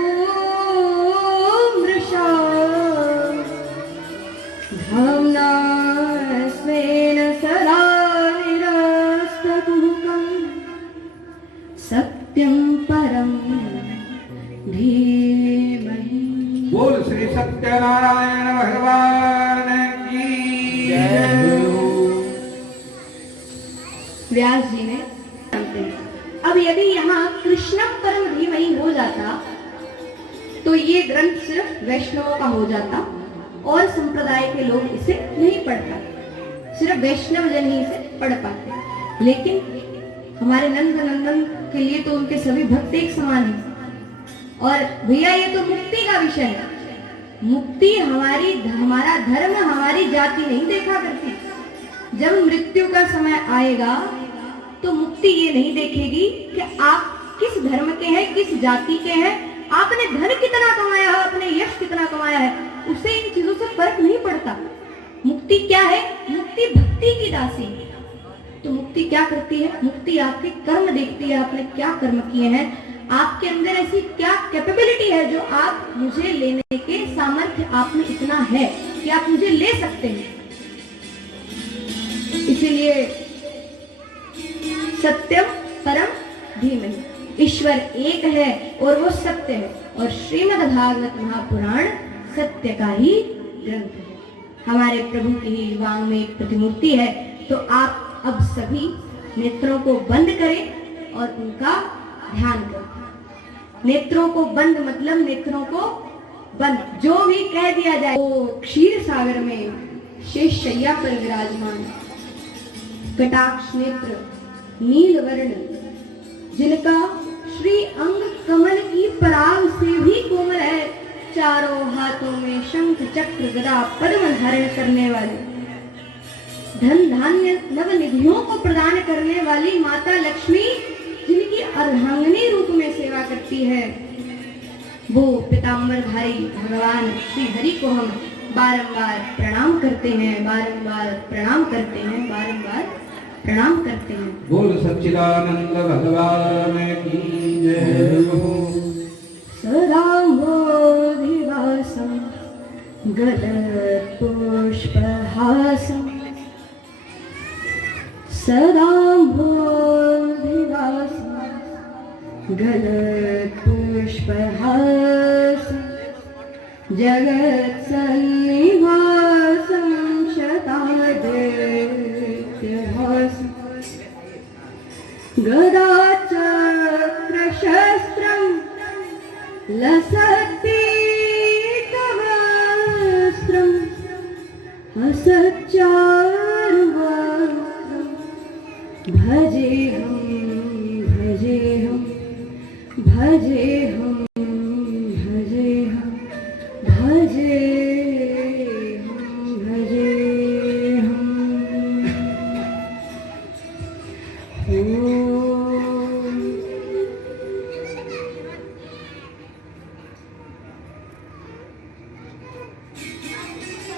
मृषा धाम्ना स्वेन सदा निरस्तकुहकं सत्यं परं धीमहि। बोल श्री सत्यनारायण भगवान की जय। व्यास जी ने अब यदि यहाँ कृष्णम परम धीमहि हो जाता तो ये ग्रंथ सिर्फ वैष्णवों का हो जाता और संप्रदाय के लोग इसे नहीं पढ़ पाते, सिर्फ वैष्णव जन ही इसे पढ़ पाते। लेकिन हमारे नंद नंदन के लिए तो उनके सभी भक्त एक समान हैं। और भैया ये तो मुक्ति का विषय है। मुक्ति हमारा धर्म हमारी जाति नहीं देखा करती। जब मृत्यु का समय आएगा तो मुक्ति ये नहीं देखेगी कि आप किस धर्म के हैं, किस जाति के हैं, आपने धन कितना कमाया है, आपने यश कितना कमाया है, उसे इन चीजों से फर्क नहीं पड़ता। मुक्ति क्या है? मुक्ति भक्ति की दासी। तो मुक्ति क्या करती है? मुक्ति आपके कर्म देखती है, आपने क्या कर्म किए हैं, आपके अंदर ऐसी क्या कैपेबिलिटी है जो आप मुझे लेने के सामर्थ्य आप में इतना है कि आप मुझे ले सकते हैं। इसीलिए सत्यम परम धीमहि, ईश्वर एक है और वो सत्य है, और श्रीमद् भागवत महापुराण सत्य का ही ग्रंथ है। हमारे प्रभु की ही वांग में एक प्रतिमूर्ति है। तो आप अब सभी नेत्रों को बंद करें और उनका ध्यान करें। नेत्रों को बंद मतलब नेत्रों को बंद, जो भी कह दिया जाए वो क्षीर सागर में शेष शैया पर विराजमान, कटाक्ष नेत्र नील वर्ण, जिनका श्री अंग कमल की पराग से भी कोमल है, चारों हाथों में शंख चक्र गदा पद्म धारण करने वाले, धन धान्य नव निधियों को प्रदान करने वाली माता लक्ष्मी, जिनकी अर्धांगिनी रूप में सेवा करती है, वो पीताम्बरधारी भगवान श्री हरि को हम बारंबार प्रणाम करते हैं, बारंबार प्रणाम करते हैं, बारंबार प्रणाम करते हैं। बोल सच्चिदानंद भगवान की जय हो। सदा मोदिवासं गलत्पुष्पहासं, सदा मोदिवासं गलत्पुष्पहासं, जगत्सन्निवासं शतादित्यभासं, गदाचक्रशस्त्रं लसत्पीतवस्त्रं, असच्चारुवक्त्रं, भजेऽहं भजेऽहं भजेऽहं भजेऽहं भजेऽहं भजेऽहं।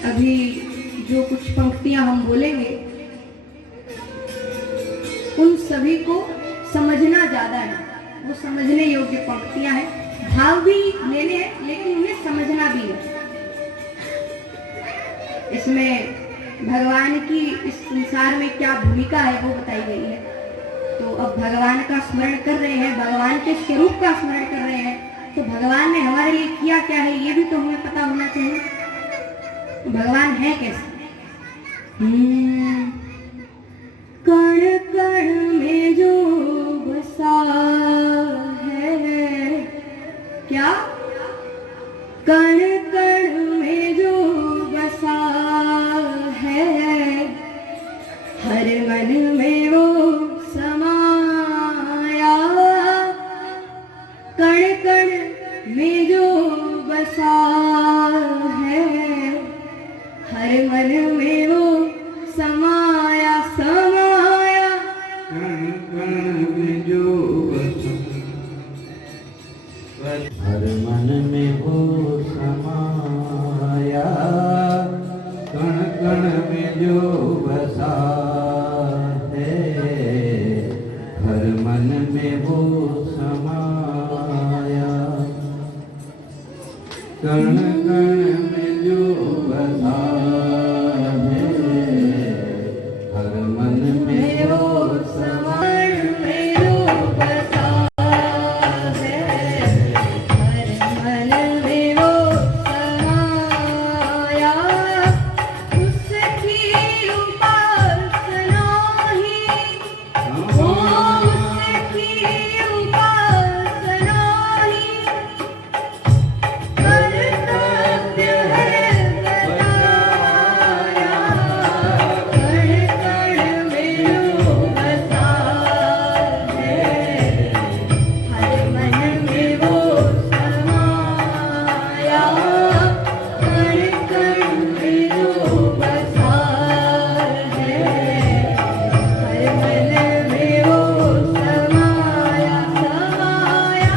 अभी जो कुछ पंक्तियां हम बोलेंगे उन सभी को समझना ज्यादा है, वो समझने योग्य पंक्तियां हैं, भाव भी लेने हैं लेकिन उन्हें समझना भी है। इसमें भगवान की इस संसार में क्या भूमिका है वो बताई गई है। तो अब भगवान का स्मरण कर रहे हैं, भगवान के स्वरूप का स्मरण कर रहे हैं, तो भगवान ने हमारे लिए किया क्या है ये भी तो हमें पता होना चाहिए। भगवान है कैसे? कण मन में वो समाया, कण कण में जो बसा है, हर मन में वो समण में जो बसा है, हर मन में वो समाया, उसकी उपासना ही, वो उसकी उपासना ही कर्तव्य है बताया, कण कण में जो बसा है, हर मन में वो समाया, कण कण में जो बसा है, हर मन में वो समाया, समाया।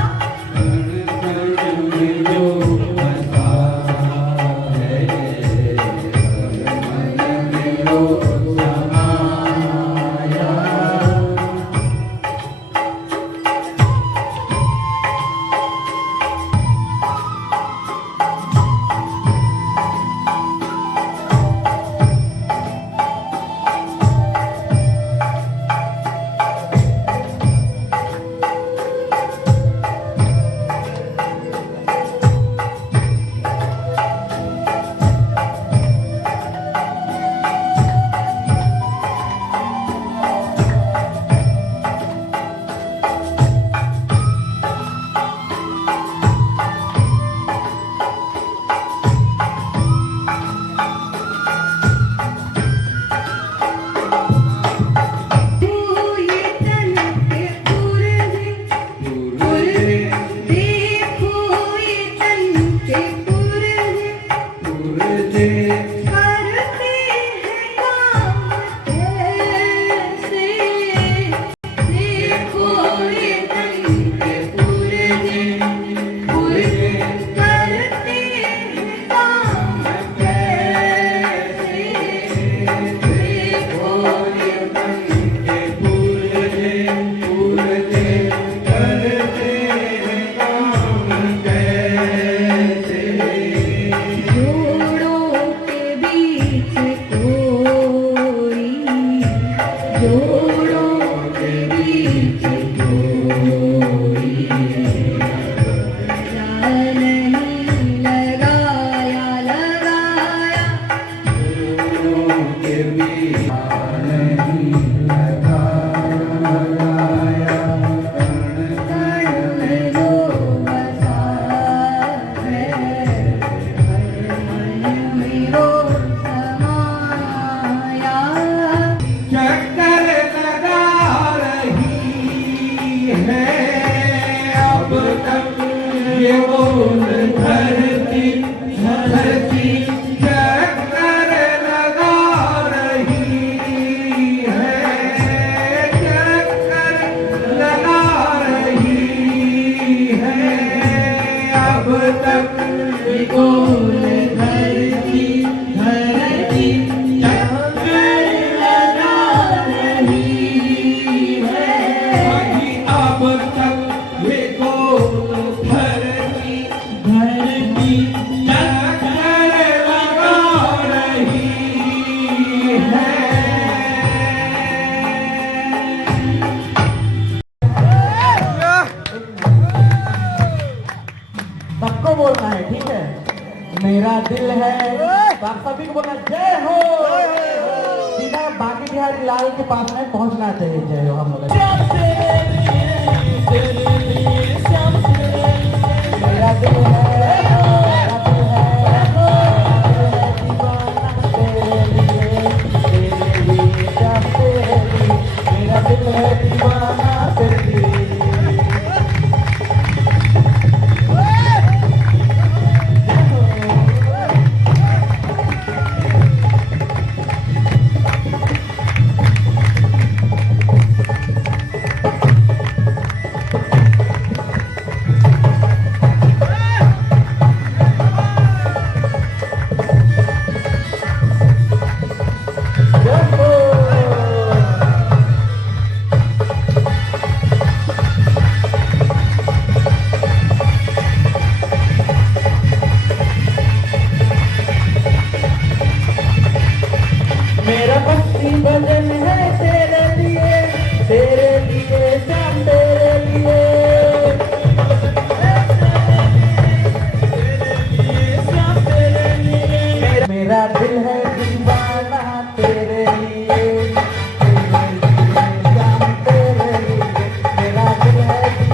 सबको बोलना है, ठीक है? मेरा दिल है, तो आप सभी को बोलना जय हो। सीधा बाकी बिहारी लाल के पास में पहुंचना चाहिए। जय हो। हम लोग मेरा दिल है, मेरा दिल है दीवाना तेरी। है